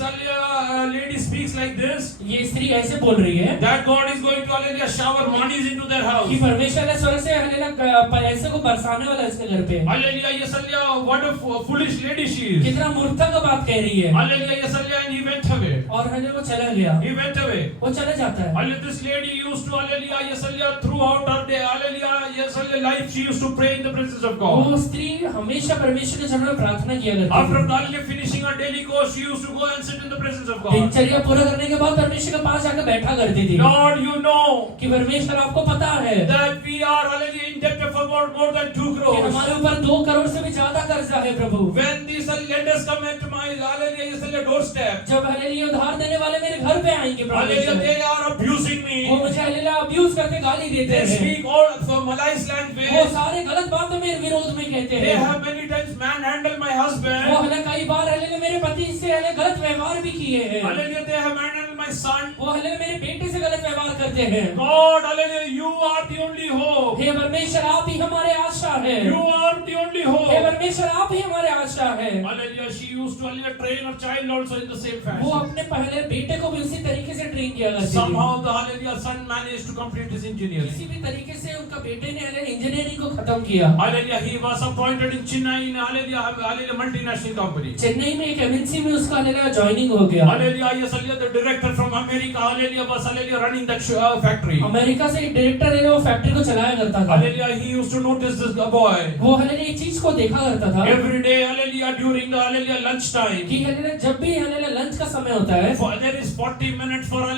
hallelujah, lady speaks like this, ये स्त्री ऐसे बोल रही है that God is going to hallelujah shower monies into their house. कि परमेश्वर ने स्वर्ग से हल्लेलुया पैसे को बरसाने वाला है इसके घर पे। Hallelujah, yes, hallelujah, what a foolish lady she is. कितना मूर्खता का बात कह रही है। Hallelujah, yes, hallelujah, and he went away. और हल्लेलुया वो चला गया, He went away. वो चला जाता है। Hallelujah, this lady used to hallelujah, yes, hallelujah, throughout her day, hallelujah, yes, hallelujah, life she used to pray in the presence of God. वो स्त्री हमेशा परमेश्वर के चरणों में प्रार्थना किया करती After थी। hallelujah finishing her daily course, she used to go and sit in the presence of God. दिनचर्या पूरा करने के बाद परमेश्वर के पास जाकर बैठा करती थी Lord, you know कि परमेश्वर आपको पता है that we are hallelujah indebted for more than 2 कि crores. हमारे ऊपर 2 करोड़ से भी ज्यादा कर्जा है प्रभु। When these lenders come at my hallelujah, yes, hallelujah, doorstep, जब हल्लेलुया उधार देने वाले मेरे घर पे आएंगे hallelujah, परमेश्वर, they are abusing वो me. मुझे हल्लेलुया अब्यूज करके गाली देते They हैं, speak all from Malay slang वो way. सारे गलत बातें मेरे विरोध में कहते They हैं। have many times manhandled my वो husband. हल्ले कई बार हल्ले मेरे पति से हल्ले गलत व्यवहार भी किए हैं। Hallelujah, they have manhandled my son. वो हल्ले मेरे बेटे से गलत व्यवहार करते हैं। God, hallelujah, you are the only hope. हे परमेश्वर आप ही हमारे आशा है। You are the only hey hope. परमेश्वर आप ही हमारे आशा है। Hallelujah, she used to hallelujah train her child also in the same वो fashion. अपने पहले बेटे को भी उसी तरीके से ट्रेन किया करती थी। Somehow the hallelujah son managed to complete his engineering. किसी भी तरीके से उनका बेटे ने हल्ले इंजीनियरिंग को खत्म किया। Hallelujah, he was appointed in Chennai in hallelujah multinational company. Chennai में एक एमएनसी में उसका हल्ले ज्वाइनिंग हो गया। Hallelujah, yes, hallelujah, the director from America, hallelujah, was hallelujah running that factory. America से एक डायरेक्टर है वो फैक्ट्री को चलाया करता था। Hallelujah, he used to notice this boy. वो हल्ले एक चीज को देखा करता था Every day, hallelujah, during the hallelujah lunch time. कि हल्ले जब भी हल्ले लंच का समय होता है There is 40 minutes for a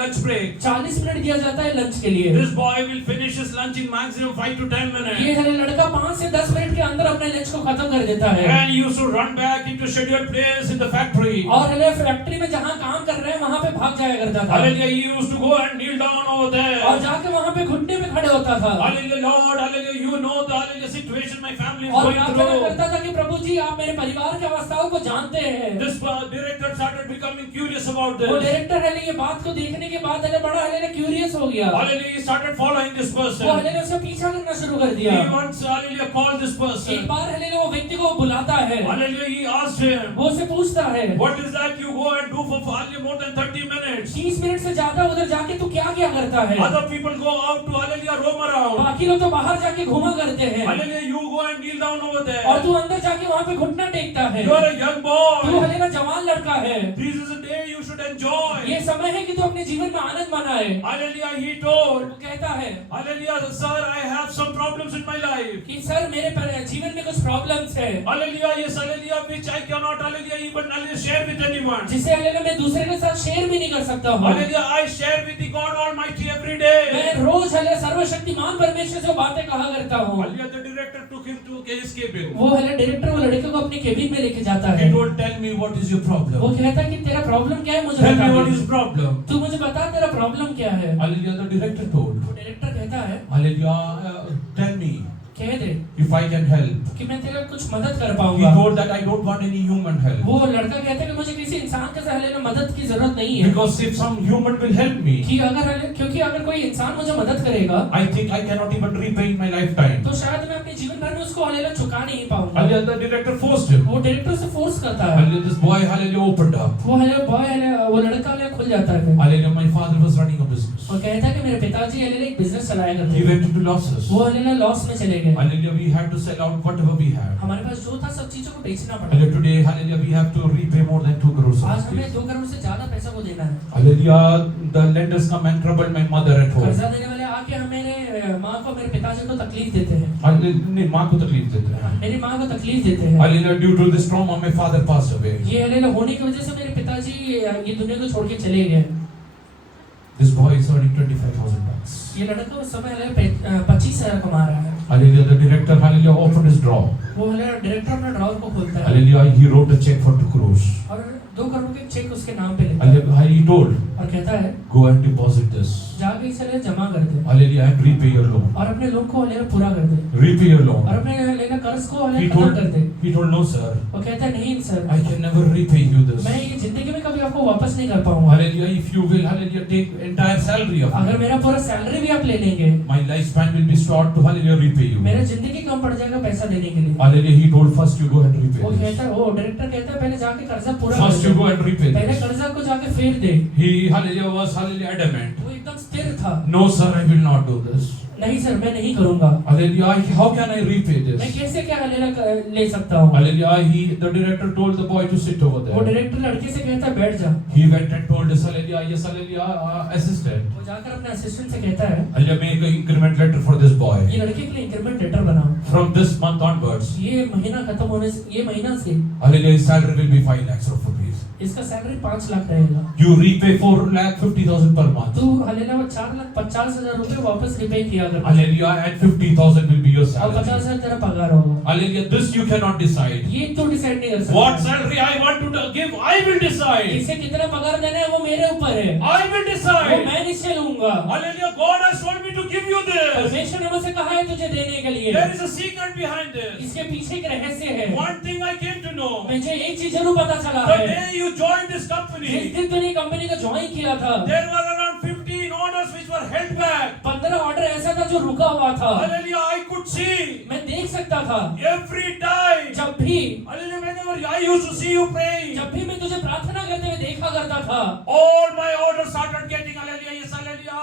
lunch break. 40 minute दिया जाता है लंच के लिए। This boy will finish his lunch in maximum 5 to 10 minutes. ये हल्ले लड़का 5 से 10 मिनट के अंदर अपने लंच को खत्म कर देता है। And he used to run back into scheduled place in the factory. और हल्ले फैक्ट्री में जहाँ काम कर रहे हैं वहाँ पे भाग जाया करता था। Hallelujah, he used to go and kneel down over और there. जाके वहाँ पे घुटने पे खड़े होता था Hallelujah, Lord, hallelujah, you know the hallelujah situation my family is और going प्रार्थना through. करता था कि प्रभु जी आप मेरे परिवार की अवस्थाओं को जानते हैं। This director started becoming curious about वो this. डायरेक्टर हल्ले ये बात को देखने के बाद हल्ले बड़ा हल्ले क्यूरियस हो गया। Hallelujah, he started following this वो person. हल्ले उसका पीछा करना शुरू कर दिया। He once, hallelujah, called this एक person. बार हल्ले वो व्यक्ति को बुलाता है, Hallelujah, he asked him, वो उसे पूछता है what is that you go and do for hallelujah more than 30 minutes? 30 minute से ज्यादा उधर जाके तू क्या क्या करता है? Other people go out to hallelujah roam around. बाकी लोग तो बाहर जाके घूमा करते हैं। Hallelujah, you go and kneel down over और there. तू अंदर जाके वहाँ पे घुटना टेकता है। You are a young तू boy. हलेला जवान लड़का है। This is a day you should enjoy. ये समय है कि तू अपने जीवन में आनंद मनाए। Hallelujah, he told. वो कहता है Hallelujah, sir, I have some problems in my life. कि सर मेरे जीवन में कुछ प्रॉब्लम्स है, Hallelujah, yes, hallelujah, which I cannot, hallelujah, even hallelujah, share with anyone. जिसे हलेला मैं दूसरे के साथ शेयर भी नहीं कर सकता हूँ। Hallelujah, I share with the God Almighty every day. मैं रोज हले सर्वशक्तिमान परमेश्वर से बातें कहा करता हूँ। Hallelujah, the director took him to his cabin. वो हले डायरेक्टर वो लड़के को अपने केबिन में लेके जाता है। He told, tell me what is your वो problem. कहता है कि तेरा प्रॉब्लम क्या है, मुझे Tell बता me what they. is problem. तू मुझे बता तेरा प्रॉब्लम क्या है। Hallelujah, the director told. वो डायरेक्टर कहता है Hallelujah, tell me कह दे if I can help. कि मैं तेरा कुछ मदद कर He पाऊंगा। told that I don't want any human help. वो लड़का कहता है कि मुझे किसी इंसान के साथ हले मदद की जरूरत नहीं है, Because if some human will help me, कि क्योंकि अगर कोई इंसान मुझे मदद करेगा I think I cannot even repay in my lifetime. तो शायद मैं अपने जीवन भर में उसको हलेला चुका नहीं पाऊंगा। Hallelujah, the director forced him. वो डायरेक्टर से फोर्स करता है। Hallelujah, this boy, hallelujah, opened up. वो हले बॉय वो लड़का हले खुल जाता है। Hallelujah, my father was running a business. वो कहता है कि मेरे पिताजी हले एक बिजनेस चलाया करते He थे। went into losses. वो हले लॉस में चले गए। Hallelujah, we had to sell out whatever we had. हमारे पास जो था सब चीजों को बेचना पड़ा। Hallelujah, today, hallelujah, we have to repay more than 2 crores. आज हमें 2 करोड़ से ज्यादा पैसा को देना है। Hallelujah, the lenders come and trouble my mother at home. कर्जा देने वाले आके मेरे माँ को मेरे पिताजी को तकलीफ देते हैं। Hallelujah, माँ को तकलीफ देते हैं. मेरी माँ को तकलीफ देते हैं। Hallelujah, due to this trauma, my father passed away. ये हलेला होने की वजह से मेरे पिताजी ये दुनिया को छोड़ के चले गए। This boy is earning $25,000. ये लड़का उस समय 25,000 कमा रहा है। Hallelujah, the director, hallelujah, opened his drawer. वो हलेला डायरेक्टर अपना ड्रॉवर को खोलता है Hallelujah, he wrote a check for 2 crores. और 2 करोड़ के चेक उसके नाम पे लिखता है Hallelujah, he told, और कहता है go and deposit this. जाके इसे जमा कर दे Hallelujah, and repay your loan. और अपने लोन को हलेला पूरा कर दे Repay your और loan. अपने हलेला कर्ज को He हलेला खत्म कर दे। told, no sir, वो कहता है नहीं sir, I can never repay you this. मैं ये जिंदगी में कभी आपको वापस नहीं कर पाऊंगा। Hallelujah, if you will, hallelujah, take entire salary of अगर me. मेरा पूरा सैलरी भी आप ले लेंगे, My lifespan will be short to hallelujah repay you. मेरा जिंदगी कम पड़ जाएगा पैसा देने के लिए। Hallelujah, he told, first you go and repay वो this. कहता है वो डायरेक्टर कहता है पहले जाके कर्जा पूरा कर First they. you go and repay पहले this. कर्जा को जाके फेर दे। He, hallelujah, was hallelujah adamant. वो एकदम स्थिर था, No sir, I will not do this. नहीं सर मैं नहीं करूंगा। Hallelujah, how can I repay मैं this? कैसे क्या हलेला ले सकता हूँ। Hallelujah, the director told the boy to sit over वो there. डायरेक्टर लड़के से कहता है बैठ जा। He went and told his hallelujah, yes, hallelujah, assistant. वो जाकर अपने असिस्टेंट से कहता है Hallelujah, make an increment letter for this boy. ये लड़के के लिए इंक्रीमेंट लेटर बनाओ। From this month onwards, ये महीना खत्म होने से ये महीना से hallelujah, his salary will be 5 lakhs of rupees. इसका सैलरी 5 लाख रहेगा। You repay 4,50,000 per month. तू हलेला 4,50,000 रुपए वापस रिपे किया कर Hallelujah, and 50,000 will be your और salary. 50,000 तेरा पगार होगा। Hallelujah, this you cannot decide. ये तू डिसाइड नहीं कर सकता। What salary I want to give, I will decide. इसे कितना पगार देना है वो मेरे ऊपर है, I will वो decide. मैं निश्चय लूंगा। Hallelujah, God has told me to give you this. परमेश्वर ने मुझसे कहा है तुझे देने के लिए। There is a secret behind this. इसके पीछे एक रहस्य है। One thing I came to know. मुझे एक चीज जरूर पता चला The है, day you joined this जिस company, दिन तूने कंपनी को ज्वाइन किया था, there were around 15 orders which were held back. 15 order ऐसा था जो रुका हुआ था। Hallelujah, I could see मैं देख सकता था every time. जब भी Hallelujah, whenever I used to see you praying, जब भी मैं तुझे प्रार्थना करते हुए देखा करता था, all my orders started getting hallelujah, yes, hallelujah.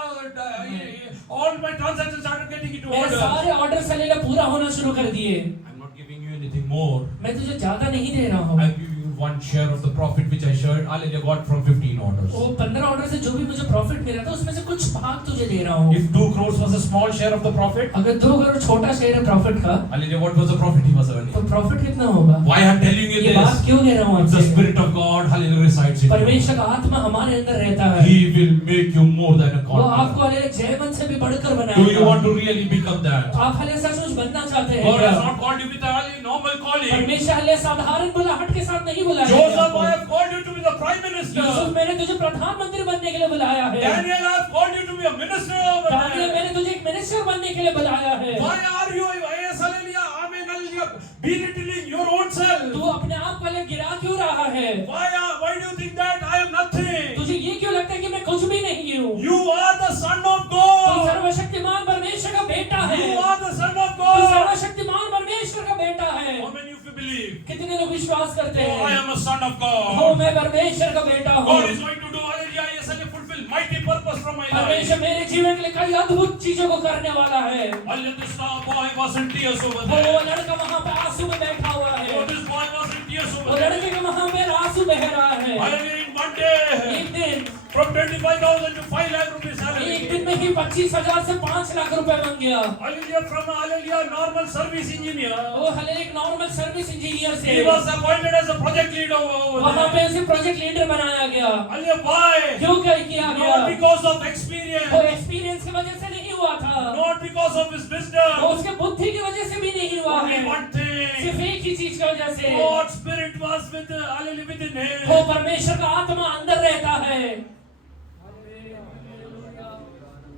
All my transactions started getting into मेरे order. सारे ऑर्डर सलेला पूरा होना शुरू कर दिए। I'm not giving you anything more. मैं तुझे ज्यादा नहीं दे रहा हूँ। I give you one share of the profit which I shared. Hallelujah, got from 15 orders. वो 15 ऑर्डर से जो भी मुझे प्रॉफिट मिला था उसमें से कुछ भाग तुझे दे रहा हूँ। If 2 crores was a small share of the profit, अगर 2 करोड़ छोटा शेयर है प्रॉफिट का, hallelujah, what was the profit he was earning? तो प्रॉफिट कितना होगा? Why I'm telling you ये बात this? क्यों कह रहा हूँ The आपसे? Spirit of God, hallelujah, resides in you. परमेश्वर का आत्मा हमारे अंदर रहता है। He will make you more than a वो आपको conqueror. हले जयवंत से भी बढ़कर Do you बनाएगा। want to really become that? आप हले सचमुच बनना चाहते हैं God क्या? has not called you with a hallelujah, normal calling. परमेश्वर हले साधारण बुलाहट के साथ नहीं बुलाया है Joseph, आपको। I have called you to be the prime minister. Yusuf मैंने तुझे प्रधानमंत्री बनने के लिए बुलाया है। Daniel, I have called you to be a minister over Daniel there. मैंने तुझे एक मिनिस्टर बनने के लिए बुलाया है। Why are you, yes, hallelujah, amen, hallelujah, belittling your own self? तू अपने आप को हले गिरा क्यों रहा है? Why do you think that I am nothing? तुझे ये क्यों लगता है कि मैं कुछ भी नहीं हूँ? You are the son of तू God. सर्वशक्तिमान परमेश्वर का बेटा है। You are the son of तू God. सर्वशक्तिमान परमेश्वर का बेटा है। How many of you believe? कितने लोग विश्वास करते Oh, I हैं? am a son of हो God. मैं परमेश्वर का बेटा हूँ। God is going to do, hallelujah, yes, hallelujah, fulfill mighty purpose from my life. परमेश्वर मेरे जीवन के लिए कई अद्भुत चीजों को करने वाला है। Hallelujah, this boy was in tears over वो there. लड़का वहाँ पे आंसू में बैठा हुआ है। Oh, this boy was in tears वो over there. लड़के के वहाँ पे आंसू बह रहा है। Hallelujah, in one day, एक दिन from 25,000 to 5 lakh rupees एक salary. दिन में ही 25,000 से 5 लाख रुपए बन गया। Hallelujah, from a hallelujah normal service engineer. वो हले एक नॉर्मल सर्विस इंजीनियर से He was appointed as a project leader over वहाँ there. पे उसे प्रोजेक्ट लीडर बनाया गया। Hallelujah, why? क्यों क्या किया गया? Not because of वो experience, एक्सपीरियंस की वजह से नहीं हुआ था, not because of his वो wisdom. उसके बुद्धि की वजह से भी नहीं हुआ Only है, one thing. सिर्फ एक ही चीज की वजह से God's spirit was with hallelujah within वो him. परमेश्वर का आत्मा अंदर रहता है।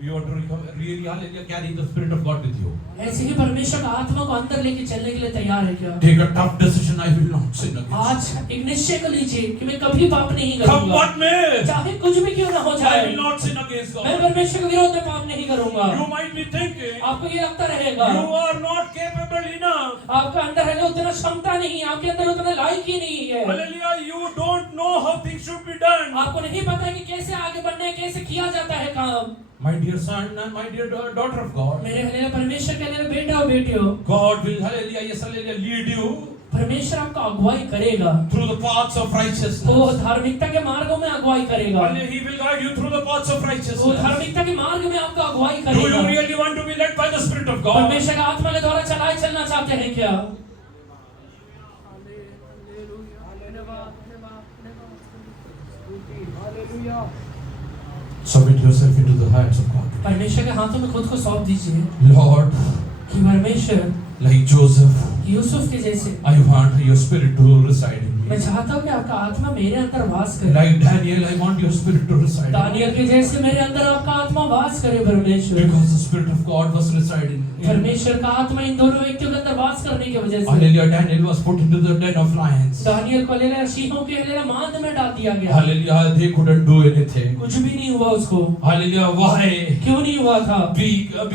You have to really hallelujah carry the spirit of God with you. ऐसे ही परमेश्वर का आत्मा को अंदर लेके चलने के लिए तैयार है क्या? Take a tough decision. I will not sin against. आज एक निश्चय कर लीजिए कि मैं कभी पाप नहीं Come करूंगा, what may, चाहे कुछ भी क्यों ना हो I जाए, will not sin against मैं God. परमेश्वर के विरोध में पाप नहीं करूंगा। You might be thinking आपको ये लगता रहेगा you are not capable enough. आपका अंदर है उतना क्षमता नहीं, आपके अंदर उतना लायक ही नहीं है, Hallelujah, you don't know how things should be done. आपको नहीं पता है कि कैसे आगे बढ़ना है, कैसे किया जाता है काम। My dear son and my dear daughter of God, मेरे हल्ले परमेश्वर के लिए बेटा और बेटियों, God will hallelujah, yes hallelujah, lead you परमेश्वर आपका अगुवाई करेगा, through the paths of righteousness. वो धार्मिकता के मार्गों में अगुवाई करेगा, Hallelujah, He will guide you through the paths of वो righteousness. धार्मिकता के मार्ग में आपका अगुवाई Do you करेगा। really want to be led by the Spirit of God? परमेश्वर का आत्मा के द्वारा चलाए चलना चाहते हैं क्या? Hallelujah. Submit yourself into the hands of God. परमेश्वर के हाथों में खुद को सौंप दीजिए Lord, कि परमेश्वर like Joseph, यूसुफ के जैसे I want your Spirit to reside in मैं me. चाहता हूँ कि आपका आत्मा मेरे अंदर वास करे। Like Daniel, I want your Spirit to reside in me. Daniel के जैसे मेरे अंदर आपका आत्मा वास करे परमेश्वर। Because the Spirit of God was residing in me. परमेश्वर का आत्मा इन दोनों व्यक्तियों के अंदर वास करने की वजह से Hallelujah, Daniel was put into the den of lions. Daniel को लेला सिंहों के लेला मांद में डाल दिया गया। Hallelujah, they couldn't do anything. कुछ भी नहीं हुआ उसको। Hallelujah, why? क्यों नहीं हुआ था?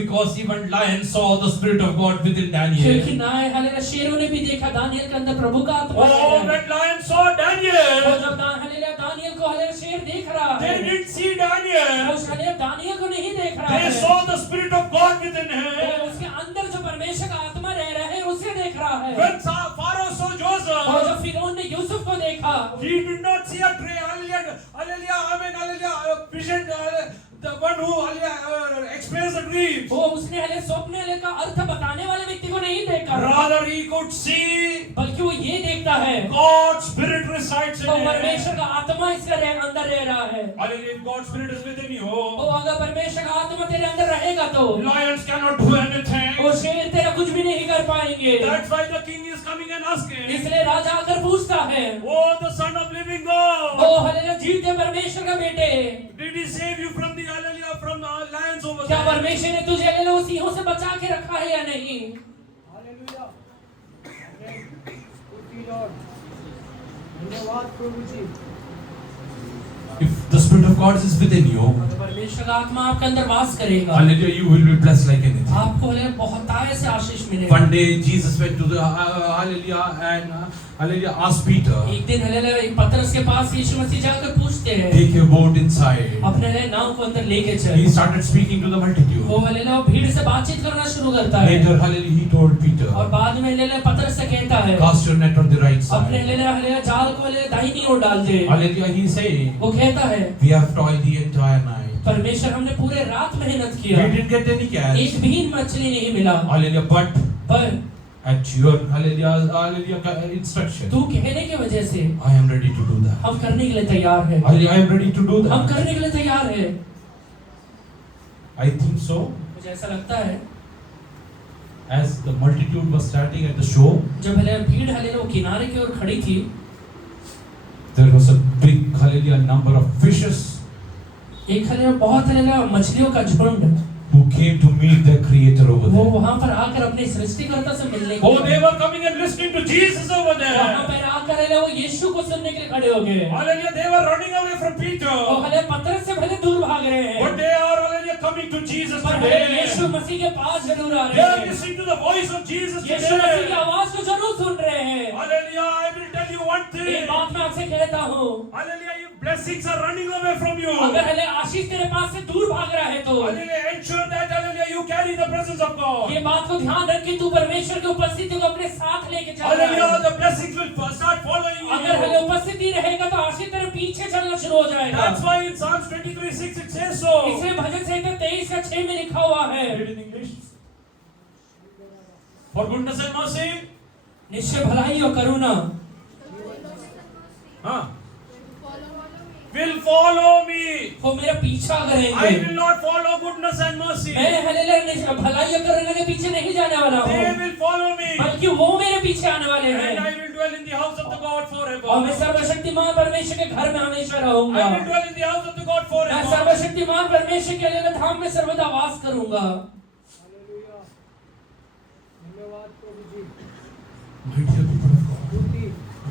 Because even lions saw the Spirit of God within Daniel. क्योंकि ना हलेला शेरों ने भी देखा दानियल के अंदर प्रभु का आत्मा Oh, है। when lions saw वो Daniel, जब हलेला दानियल को हलेला शेर देख रहा they है, didn't see Daniel. उस हलेला दानियल को नहीं देख रहा They है, saw the Spirit of God within वो him. उसके अंदर जो परमेश्वर का आत्मा रह रहा है उसे देख रहा है। When Pharaoh saw और Joseph, जब फिरौन ने यूसुफ को देखा, he did not see a dream. Hallelujah, hallelujah, amen, hallelujah, vision, the one who hallelujah, explains the dreams. वो उसने हले स्वप्न हले का अर्थ बताने वाले व्यक्ति को नहीं देखा, Rather, he could see बल्कि वो ये देखता है God's Spirit resides in तो him. परमेश्वर का आत्मा इसके अंदर रह रहा है। Hallelujah, if God's Spirit is within you, वो अगर परमेश्वर का आत्मा तेरे अंदर रहेगा तो lions cannot do anything. वो शेर तेरा कुछ भी नहीं कर पाएंगे। That's why the king is coming and asking, इसलिए राजा आकर पूछता है, oh, the Son of living God, ओ हले जीते परमेश्वर का बेटे, did he save you from the hallelujah, from the lions over क्या there? परमेश्वर ने तुझे हले वो सिंहों से बचा के रखा है या नहीं? हालेलुया। स्तुति लॉर्ड। धन्यवाद प्रभु जी। If the Spirit of God is within you, तो परमेश्वर का आत्मा आपके अंदर वास करेगा, hallelujah, you will be blessed like anything. आपको हले बहुत से आशीष मिलेगा। One day Jesus went to the hallelujah and hallelujah asked Peter, एक दिन हले पतरस के पास यीशु मसीह जाकर पूछते हैं, take your boat inside. अपने हले नाव को अंदर लेके चल। He started speaking to the multitude. वो हले भीड़ से बातचीत करना शुरू करता है Later, hallelujah, he told Peter, और बाद में हले पतरस से कहता है, cast your net on the right अपने side. हले जाल को हले दाहिनी ओर डाल दे। Hallelujah, he saying, वो कहता है, we have toiled the entire night. परमेश्वर हमने पूरे रात मेहनत We किया, didn't get any catch. एक भी मछली नहीं मिला, Hallelujah, but पर at your hallelujah instruction, तू कहने की वजह से I am ready to do that. हम करने के लिए तैयार हैं। Hallelujah, I am ready to do हम that. करने के लिए तैयार हैं। I think so. मुझे ऐसा लगता है As the multitude was standing at the shore, जब हले भीड़ हले वो किनारे की ओर खड़ी थी, there was a big hallelujah number of fishes एक हले बहुत हले मछलियों का झुंड who came to meet their creator over वो there. वहां पर आकर अपने सृष्टिकर्ता से मिलने के Oh, they लिए were coming and listening to Jesus over वहां there. पर आकर हले वो यीशु को सुनने के लिए खड़े हो गए। Hallelujah, they were running away from वो Peter. हले पतरस से भले दूर भाग रहे हैं, But they are hallelujah coming to Jesus पर हले today. यीशु मसीह के पास जरूर आ They रहे are हैं। listening to the voice of Jesus यीशु मसीह की today. आवाज को जरूर सुन रहे हैं। Hallelujah, I will tell you one thing. एक बात मैं आपसे कहता हूँ, Hallelujah, if blessings are running away from you, अगर हालेलुया आशीष तेरे पास से दूर भाग रहा है तो hallelujah, ensure that, hallelujah, you carry the presence of God. ये बात को ध्यान रख कि तू परमेश्वर की उपस्थिति को अपने साथ लेके चल रहा Hallelujah, है। the blessings will start following you. अगर हालेलुया उपस्थिति रहेगा तो आशीष तेरे पीछे चलना शुरू हो जाएगा। That's why in Psalms 23:6 it says so. इसलिए भजन संहिता 23:6 में लिखा हुआ है, Read in English. For goodness and mercy, निश्चय भलाई और करुणा will follow me. वो मेरा पीछा I करेंगे। will not follow goodness and mercy. मैं हालेलुया भलाई और करुणा के पीछे नहीं जाने वाला They हूँ, will follow me. बल्कि वो मेरे पीछे आने वाले And हैं I will dwell in the house of the God और मैं forever. सर्वशक्तिमान परमेश्वर के घर में हमेशा रहूंगा। I will dwell in the house of the God मैं forever. सर्वशक्तिमान परमेश्वर के लिए धाम में सर्वदा वास करूंगा। हालेलुया, धन्यवाद प्रभु जी। My dear people of God. स्तुति,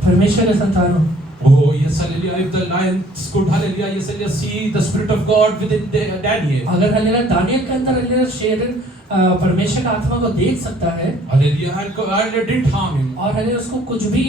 परमेश्वर के संतानों, Oh yes, hallelujah. If the lions could, hallelujah, yes, hallelujah, see the Spirit of God within Daniel. अगर हालेलुया दानियल के अंदर हालेलुया शेर परमेश्वर का आत्मा को देख सकता है Hallelujah, and hallelujah, didn't harm him. और हालेलुया उसको कुछ भी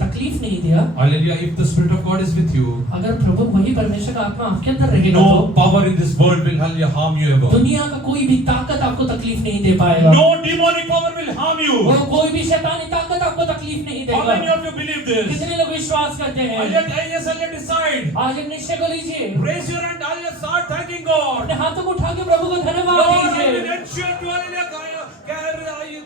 तकलीफ नहीं दिया, Hallelujah, if the Spirit of God is with you, अगर प्रभु वही परमेश्वर का आत्मा आपके अंदर रहेगा no तो power in this world will, hallelujah, harm you ever. दुनिया का कोई भी ताकत आपको तकलीफ नहीं दे पाएगा। No demonic power will harm you. वो कोई भी शैतानी ताकत आपको तकलीफ नहीं How देगा। many of you believe this? कितने लोग विश्वास करते हैं? Yes, decide. आज एक निश्चय को लीजिए, Raise your hand, start thanking God. अपने हाथों को उठा के प्रभु को धन्यवाद Lord, I will दीजिए। ensure to, hallelujah,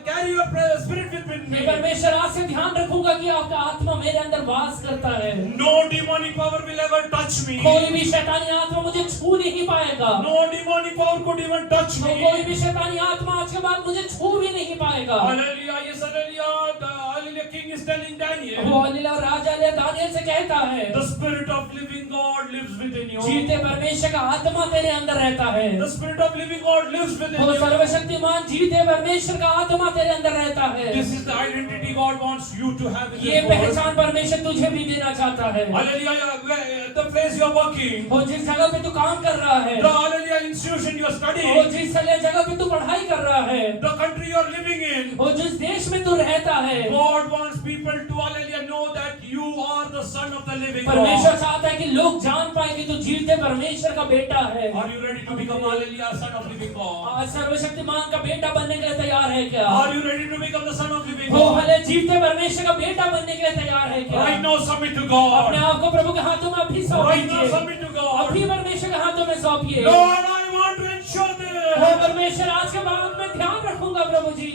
carry your spirit with मैं me. परमेश्वर आज से ध्यान रखूंगा कि आपका आत्मा मेरे अंदर वास करता है। No demonic power will ever touch me. कोई भी शैतानी आत्मा मुझे छू नहीं पाएगा। No demonic power could even touch तो me. कोई भी शैतानी आत्मा आज के बाद मुझे छू भी नहीं पाएगा। Hallelujah, yes, hallelujah. The hallelujah king is telling Daniel, वो हालेलुया राजा ने दानियल से कहता है, the spirit of living God lives within you. जीते परमेश्वर का आत्मा तेरे अंदर रहता है। The spirit of living God lives within वो you. सर्वशक्तिमान जीते परमेश्वर का आत्मा तेरे अंदर रहता है। This is the identity God wants you to have in ये this world. पहचान परमेश्वर तुझे भी देना चाहता है। Hallelujah, the place you are working, वो जिस जगह पे तू काम कर रहा है, the hallelujah institution you are वो studying, जिस जगह पे तू पढ़ाई कर रहा है, the country you are living in, वो जिस देश में तू रहता है, God wants people to hallelujah know that you are the son of the living परमेश्वर God. चाहता है कि लोग जान पाए कि तू जीते परमेश्वर का बेटा है। Are you ready to become hallelujah son of living God? आज सर्वशक्तिमान का बेटा बनने के लिए तैयार है क्या? Are you ready to become the son of living वो God? भले जीते परमेश्वर का बेटा बनने के लिए तैयार है क्या? Right now submit to अपने God. आप को प्रभु के हाथों में अभी सौंप Right now दीजिए, submit to God. अभी परमेश्वर के हाथों में सौंपिए। Lord, I want to ensure वो this. परमेश्वर आज के बाद में ध्यान रखूंगा प्रभु जी।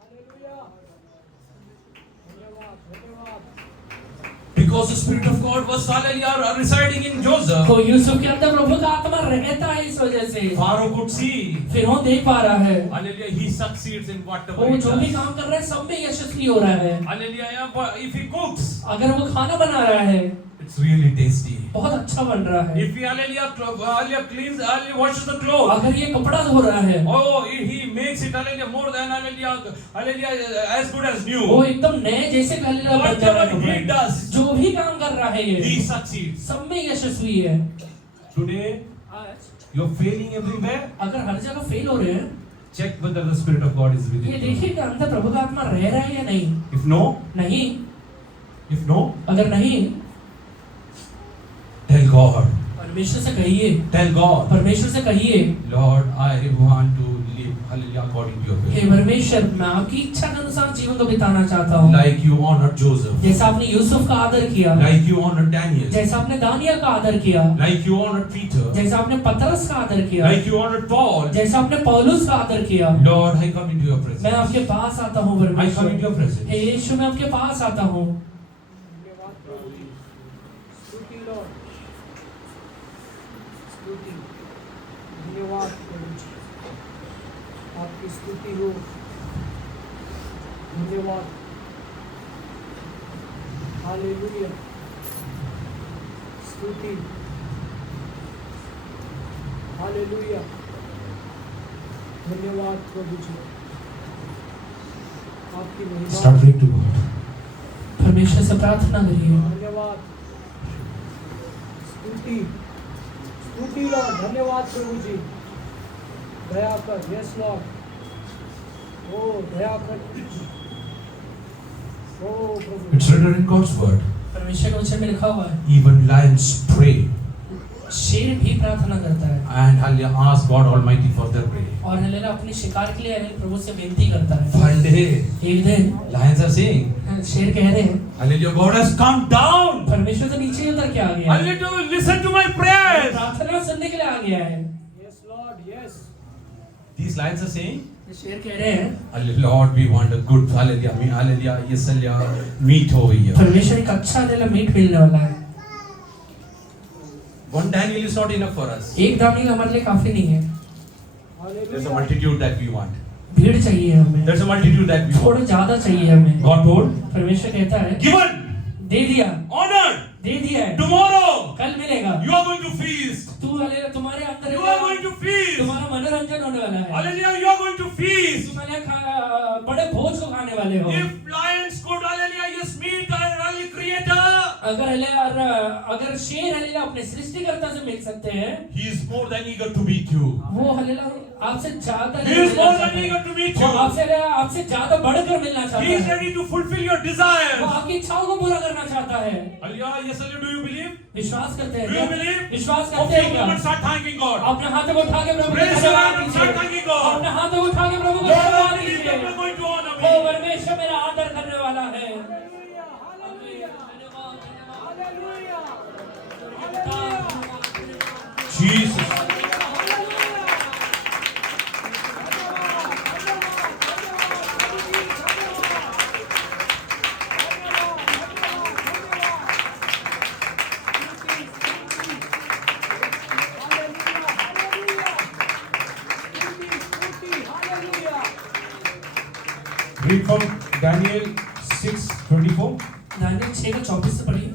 हालेलुया, धन्यवाद, धन्यवाद। Because the Spirit of God was, hallelujah, residing in Joseph, तो यूसुफ के अंदर प्रभु का आत्मा रहता है, इस वजह से Pharaoh could see. फिर वो देख पा रहा है, Hallelujah, he succeeds in whatever वो he जो भी does. काम कर रहा है सब में यशस्वी हो रहा है। Hallelujah, but if he cooks, अगर वो खाना बना रहा है it's really tasty. बहुत अच्छा बन रहा है। if he hallelujah cleans, hallelujah washes the clothes, अगर ये कपड़ा धो रहा है, oh, he makes it hallelujah more than hallelujah as good as वो new. एकदम नए जैसे हालेलुया बन जा रहा Whatever he है। does, जो भी काम कर रहा है he ये succeeds. सब में यशस्वी है। Today, you're failing everywhere. अगर हर जगह फेल हो रहे हैं, Check whether the Spirit of God is ये within you. देखिए कि अंदर प्रभु का आत्मा रह रहा है या नहीं। If no, नहीं, अगर नहीं, Tell God, परमेश्वर से कहिए, tell God, परमेश्वर से कहिए, Lord, I want to live, hallelujah, according to your will. हे परमेश्वर मैं आपकी इच्छा के अनुसार जीवन को बिताना चाहता हूँ। Like you honored Joseph, जैसा आपने यूसुफ का आदर किया, like you honored Daniel, जैसा आपने दानियल का आदर किया, like you honored Peter, जैसा आपने पतरस का आदर किया, like you honored Paul. जैसा आपने पौलुस का आदर किया, Lord, I come into your मैं presence. आपके पास आता हूँ I come into परमेश्वर। your presence. हे यीशु मैं आपके पास आता हूँ। धन्यवाद प्रभु जी, स्तुति लॉर्ड, स्तुति, धन्यवाद प्रभु जी, आपकी स्तुति हो, धन्यवाद, हालेलुया, स्तुति, हालेलुया, धन्यवाद प्रभु जी, आपकी महिमा, Start praying to God. परमेश्वर से प्रार्थना करिए। धन्यवाद, स्तुति, स्तुति लॉर्ड, धन्यवाद प्रभु जी, दया कर, यस लॉर्ड, ओ दया कर, ओ प्रभु, It's written in God's word. परमेश्वर के वचन में लिखा हुआ है, even lions pray शेर भी प्रार्थना करता है and hallelujah ask God Almighty for their prey. और हालेलुया अपने शिकार के लिए प्रभु से विनती करता है। One day, एक दिन lions are saying, शेर कह रहे हैं, hallelujah, God has come down. परमेश्वर तो नीचे उतर के आ गया है, Hallelujah, listen to my prayers. प्रार्थना सुनने के लिए आ गया है। Yes, Lord, yes. These lions are saying, शेर कह रहे हैं, hallelujah, Lord, we want a good, hallelujah, hallelujah, yes, hallelujah, meat over here. परमेश्वर एक अच्छा हालेलुया मीट मिलने वाला है। One Daniel is not enough for us. एक दानियल हमारे लिए काफी नहीं है, There's a multitude that we want. भीड़ चाहिए हमें, There's a multitude that we थोड़ा want. ज्यादा चाहिए हमें। God told, परमेश्वर कहता है, given, दे दिया, honored, दे दिया है, tomorrow, कल मिलेगा। you are going to feast. तू हालेलुया तुम्हारे अंदर You are going to feast. तुम्हारा मनोरंजन होने वाला है, Hallelujah, you are going to feast. तुम हालेलुया बड़े भोज को खाने वाले हो। If lions could, hallelujah, yes, meet our early creator, अगर हालेलुया अगर शेर हालेलुया अपने सृष्टिकर्ता से मिल सकते हैं, he is more than eager to meet you. वो हालेलुया आपसे ज्यादा He is more than eager to meet वो you. आपसे ज्यादा बढ़कर मिलना चाहता He is है, ready to fulfill your वो desires. आपकी इच्छाओं को पूरा करना चाहता है। Hallelujah, yes, hallelujah, do you believe? विश्वास करते हैं Do you क्या? believe? विश्वास करते Okay, हैं come क्या? and start thanking God. अपने हाथों को उठा के प्रभु को Praise the धन्यवाद Lord and start दीजिए। thanking God. अपने हाथों को उठा के प्रभु को Lord, I धन्यवाद believe दीजिए। that you are going to honor वो me. परमेश्वर मेरा आदर करने वाला है। Jesus. Read from Daniel 6:24. Daniel 6:24 से पढ़िए।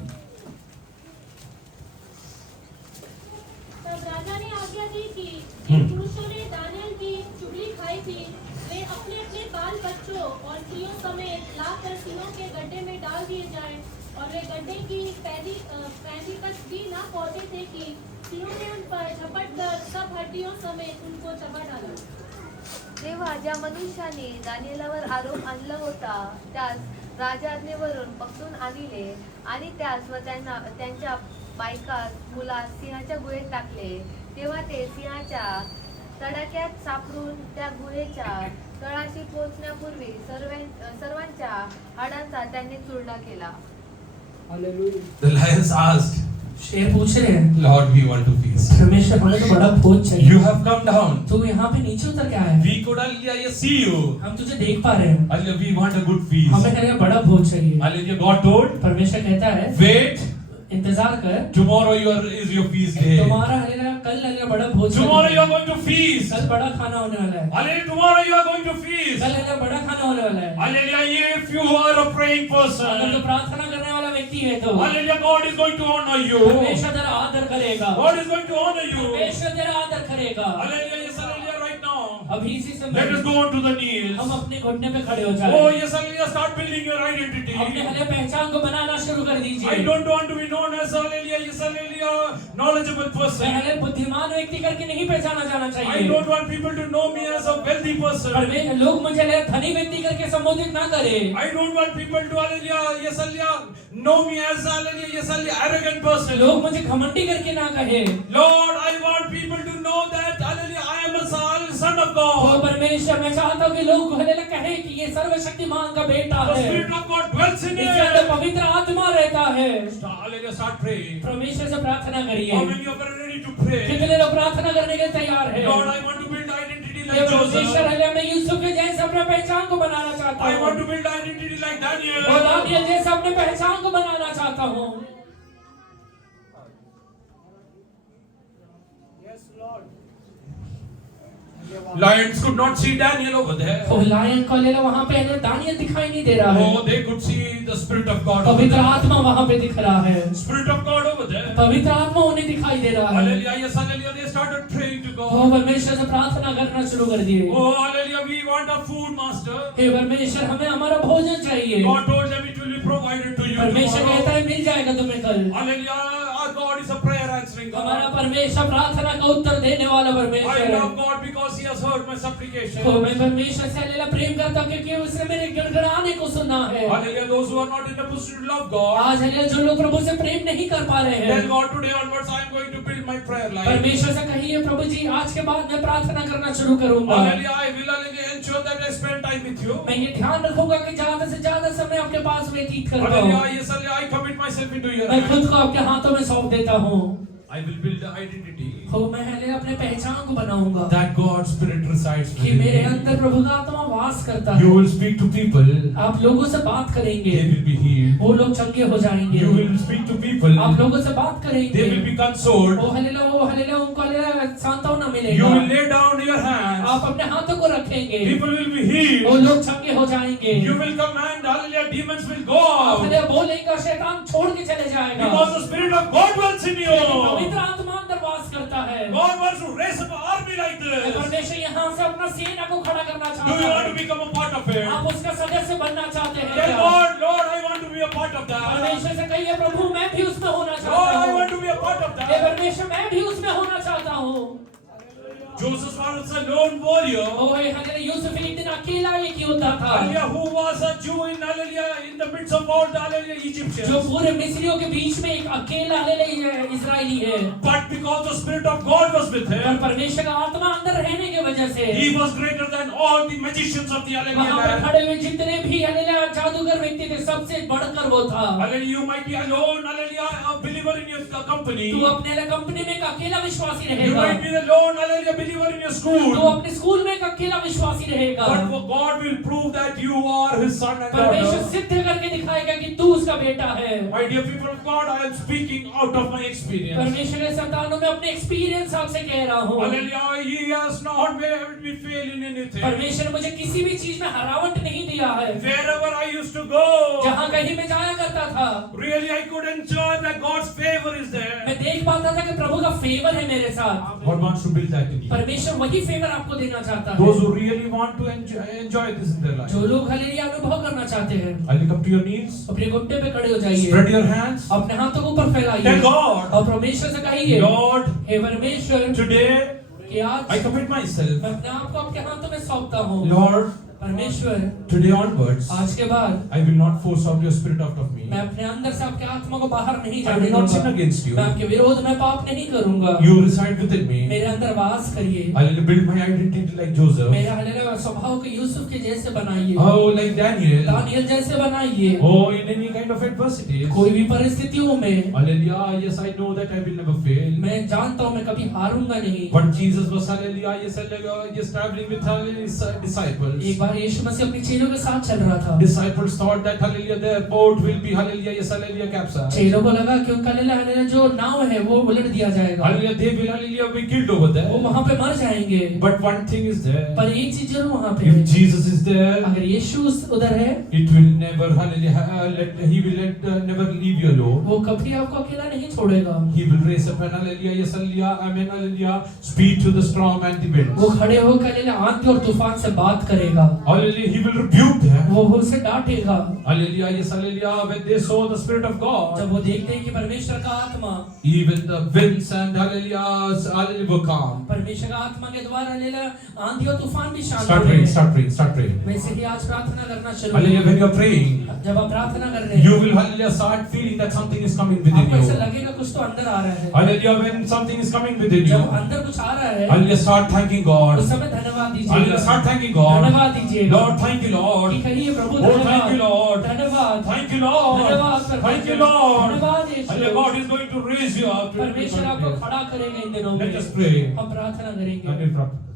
तब राजा ने आज्ञा दी कि जिन पुरुषों ने दानियल की चुगली खाई थी वे अपने अपने बाल बच्चों और स्त्रियों समेत लाकर सिंहों के गड्ढे में डाल दिए जाएं और वे गड्ढे की पैदी तक भी ना पहुंचे थे कि सिंहों ने उन पर झपट कर सब हड्डियों समेत उनको चबा डाला। तेव्हा ज्या मनुष्याने दानिएलावर आरोप आणला होता त्यास राजाज्ञेवरून पकडून आणले आणि त्यास व त्यांच्या बायकास मुलास सिंहाच्या गुहेत टाकले। तेव्हा ते सिंहाच्या तडाख्यात सापडून त्या गुहेच्या तळाशी पोहोचण्यापूर्वी सर्वांच्या हाडांचा त्यांनी चूर्ण केला। Hallelujah. The lions asked, शेर पूछ रहे हैं, Lord, we want to feast. परमेश्वर हमें तो बड़ा भोज चाहिए। You have come down. तू यहाँ पे नीचे उतर के आया है, We could, hallelujah, see you. हम तुझे देख पा रहे हैं, Hallelujah, we want a good feast. हमें करेगा बड़ा भोज चाहिए। Hallelujah, God told, परमेश्वर कहता है, wait, इंतजार कर, tomorrow is your feast day. तुम्हारा हालेलुया कल हालेलुया बड़ा भोज Tomorrow you है। are going to feast. कल बड़ा खाना होने वाला है, Hallelujah, tomorrow you are going to feast. कल हालेलुया बड़ा खाना होने वाला है। Hallelujah, if you are a praying अगर तो person, प्रार्थना करने वाला व्यक्ति है तो hallelujah, God is going to honor you. परमेश्वर तेरा आदर करेगा, God is going to honor you. परमेश्वर तेरा आदर करेगा। Hallelujah, yes, hallelujah, right now. अभी इसी Let समय us go on to the knees. हम अपने घुटने पे खड़े हो Oh, जाए, yes, hallelujah, start building your identity. अपने हले पहचान को बनाना शुरू कर I दीजिए। don't want to be known as, hallelujah, yes, hallelujah, knowledgeable person. पहले बुद्धिमान व्यक्ति करके नहीं पहचाना जाना I चाहिए। don't want people to know me as a wealthy person. लोग मुझे धनी व्यक्ति करके संबोधित ना करें। I don't want people to, hallelujah, yes, hallelujah, know me as, hallelujah, yes, hallelujah, arrogant person. लोग मुझे घमंडी करके ना कहे। Lord, I want people to know that, hallelujah, I am a son of O God. परमेश्वर, मैं चाहता हूँ कि लोग हालेलुया कहे कि ये सर्वशक्तिमान का बेटा The है, Spirit of God dwells in इसके अंदर me. पवित्र आत्मा रहता है। Hallelujah, start praying. परमेश्वर से प्रार्थना करिए। How many of you are ready to pray? कितने लोग प्रार्थना करने के लिए तैयार हैं? Lord, I want to build identity ये like परमेश्वर Joseph. हालेलुया मैं यूसुफ के जैसे अपने पहचान को बनाना चाहता I want हूँ, to build identity like Daniel. और दानियल जैसे अपने पहचान को बनाना चाहता हूँ। Yes, Lord. Lions could not see Daniel over there. तो लायन को ले लो, वहाँ पे दानियल दिखाई नहीं दे रहा है, Oh, they could see the Spirit of God over पवित्र there. आत्मा वहाँ पे दिख रहा है, Spirit of God over there. पवित्र आत्मा उन्हें दिखाई दे रहा है। Hallelujah, yes, hallelujah. They started praying to O God. परमेश्वर से प्रार्थना करना शुरू कर दिए। Oh, hallelujah, we want a food, Master. हे परमेश्वर, हमें हमारा भोजन चाहिए। God told them it will be provided to you परमेश्वर tomorrow. कहता है मिल जाएगा तुम्हें कल। Hallelujah, our God God is a prayer answering हमारा God. परमेश्वर प्रार्थना का उत्तर देने वाला I परमेश्वर है। love God because He has heard my supplication. तो मैं परमेश्वर से अल्लाह प्रेम करता हूँ क्योंकि उसने मेरे गड़गड़ाने को सुना है। Hallelujah. Those who are not in the position to love God, आज अल्लाह जो लोग प्रभु से प्रेम नहीं कर पा रहे tell हैं, God today onwards I am going to build my prayer life. परमेश्वर से कहिए प्रभु जी आज के बाद मैं प्रार्थना करना शुरू करूंगा। Hallelujah. I will hallelujah ensure that I spend time with you. मैं ये ध्यान रखूंगा कि ज्यादा से ज्यादा समय आपके पास व्यतीत करता Hallelujah. हूँ। Yes, hallelujah. I commit myself into your मैं hands. खुद को आपके हाथों में सौंप देता हूँ। I will build the identity हो मैं हले अपने पहचान को बनाऊंगा that God's Spirit resides कि within मेरे me. अंदर प्रभु का आत्मा वास करता You है। will speak to people, आप लोगों से बात करेंगे, they will be healed. वो लोग चंगे हो जाएंगे। You will speak to people, आप लोगों से बात they will करेंगे, be consoled. वो हलेला उनको हलेला सांत्वना You मिलेगा। will lay down your hands, आप अपने हाथों को रखेंगे, people will be वो healed. लोग चंगे हो जाएंगे। You will command, hallelujah, demons will go आप out. हलेला बोलेगा, शैतान छोड़ के चले जाएगा। Because the Spirit of God dwells in you. पवित्र आत्मा अंदर वास करता है। God wants to raise up an army like this. परमेश्वर यहाँ से अपना सेना को खड़ा करना Do चाहता you want to है। become a part of it? आप उसका सदस्य बनना चाहते हैं Tell क्या? God, Lord, I want to be a part of that. परमेश्वर से कहिए प्रभु मैं भी उसमें होना Lord, चाहता I हूँ। want to be a part of hey that. परमेश्वर मैं भी उसमें होना चाहता हूँ। Joseph was a lone warrior. ओए हले यूसुफ एक दिन अकेला एक योद्धा था, Hallelujah, who was a Jew in hallelujah in the midst of all the hallelujah Egyptians. जो पूरे मिस्रियों के बीच में एक अकेला हले इजरायली है। But because the Spirit of God was with पर him, परमेश्वर का आत्मा अंदर रहने की वजह से he was greater than all the magicians of the hallelujah वहाँ पर land. खड़े हुए जितने भी हले जादूगर व्यक्ति थे सबसे बढ़कर वो था। Hallelujah, you might be alone, hallelujah, a believer in your company. तू You अपने कंपनी में एक अकेला विश्वासी रहेगा, might be alone, hallelujah, believer in your school. तू अपने स्कूल में एक अकेला विश्वासी रहेगा। But God will prove that you are His son and परमेश्वर daughter. सिद्ध करके दिखाएगा कि तू उसका बेटा है। My dear people of God, I am speaking out of my experience. परमेश्वर के संतानों में अपने एक्सपीरियंस आपसे कह रहा हूँ। Hallelujah, He has not made me fail in anything. परमेश्वर ने मुझे किसी भी चीज में हरावट नहीं दिया है। Wherever I used to go, जहाँ कहीं मैं जाया करता था, really I could enjoy that God's favor is there. मैं देख पाता था कि प्रभु का फेवर है मेरे साथ। God wants to build that in you. परमेश्वर वही फेवर आपको देना चाहता है। Those who really want to enjoy this in their life. जो लोग हालेलुया अनुभव करना चाहते हैं, I'll come to your knees. अपने घुटने पे खड़े हो जाइए, Spread your hands. अपने हाथों को ऊपर फैलाइए Tell God, और परमेश्वर से कहिए, Lord, हे परमेश्वर, today कि आज I commit myself. मैं अपने आप को आपके हाथों में सौंपता हूँ। Lord, परमेश्वर, today onwards, आज के बाद I will not force out your spirit out of me. मैं अपने अंदर से आपके आत्मा को बाहर नहीं I जाने will not sin दूंगा। against you. मैं आपके विरोध में पाप नहीं करूंगा। You reside within me. मेरे अंदर वास करिए। I will build my identity like Joseph. मेरा हालेलुया स्वभाव को यूसुफ के जैसे बनाइए, Oh, like Daniel. दानियल जैसे बनाइए। Oh, in any kind of adversity. कोई भी परिस्थितियों में Hallelujah. Yes, I know that I will never fail. मैं जानता हूँ मैं कभी हारूंगा नहीं। But Jesus was hallelujah. Yes, hallelujah. Yes, traveling with his disciples. एक बार यीशु मसीह अपने चेलों के साथ चल रहा था। Disciples thought that hallelujah, their boat will be hallelujah. Yes, hallelujah, capsized. चेलों को लगा कि उनका हालेलुया जो नाव है वो उलट दिया जाएगा, Hallelujah, they will hallelujah be killed over वो there. वहाँ पे मर जाएंगे। But one thing is there. पर एक चीज जरूर वहाँ पे If है, Jesus is there, अगर यीशु उधर है, it will never hallelujah. He will never leave you alone. वो कभी आपको अकेला नहीं छोड़ेगा। He will raise up an hallelujah, yes, hallelujah, amen, hallelujah, speak to the storm and the winds. वो खड़े होकर हालेलुया आंधी और तूफान से बात करेगा, Hallelujah, he will rebuke them. वो उसे डांटेगा। Hallelujah, yes, hallelujah, when they saw the Spirit of God, जब वो देखते हैं कि परमेश्वर का आत्मा, even the winds and hallelujah were calm. परमेश्वर का आत्मा के द्वारा हालेलुया आंधी और तूफान भी शांत हो Start गए। praying, start praying, start praying. वैसे ही आज प्रार्थना करना शुरू Hallelujah, when you are praying, जब आप प्रार्थना कर रहे you हैं, will hallelujah start feeling that something is coming within आपको ऐसा you. लगेगा कुछ तो अंदर आ रहा है। Hallelujah, when something is coming within you, जब अंदर कुछ आ रहा है, hallelujah, start thanking God. उस समय धन्यवाद Hallelujah, दीजिए, start thanking God. धन्यवाद दीजिए। Lord, thank you, Lord. कि कहिए प्रभु Oh, thank you, धन्यवाद, Lord. धन्यवाद, Thank you, Lord. धन्यवाद, Thank you, Lord. धन्यवाद यीशु। Hallelujah, God is going to raise you up. परमेश्वर आपको खड़ा करेगा इन दिनों में। Let us pray. हम प्रार्थना करेंगे। And we'll wrap.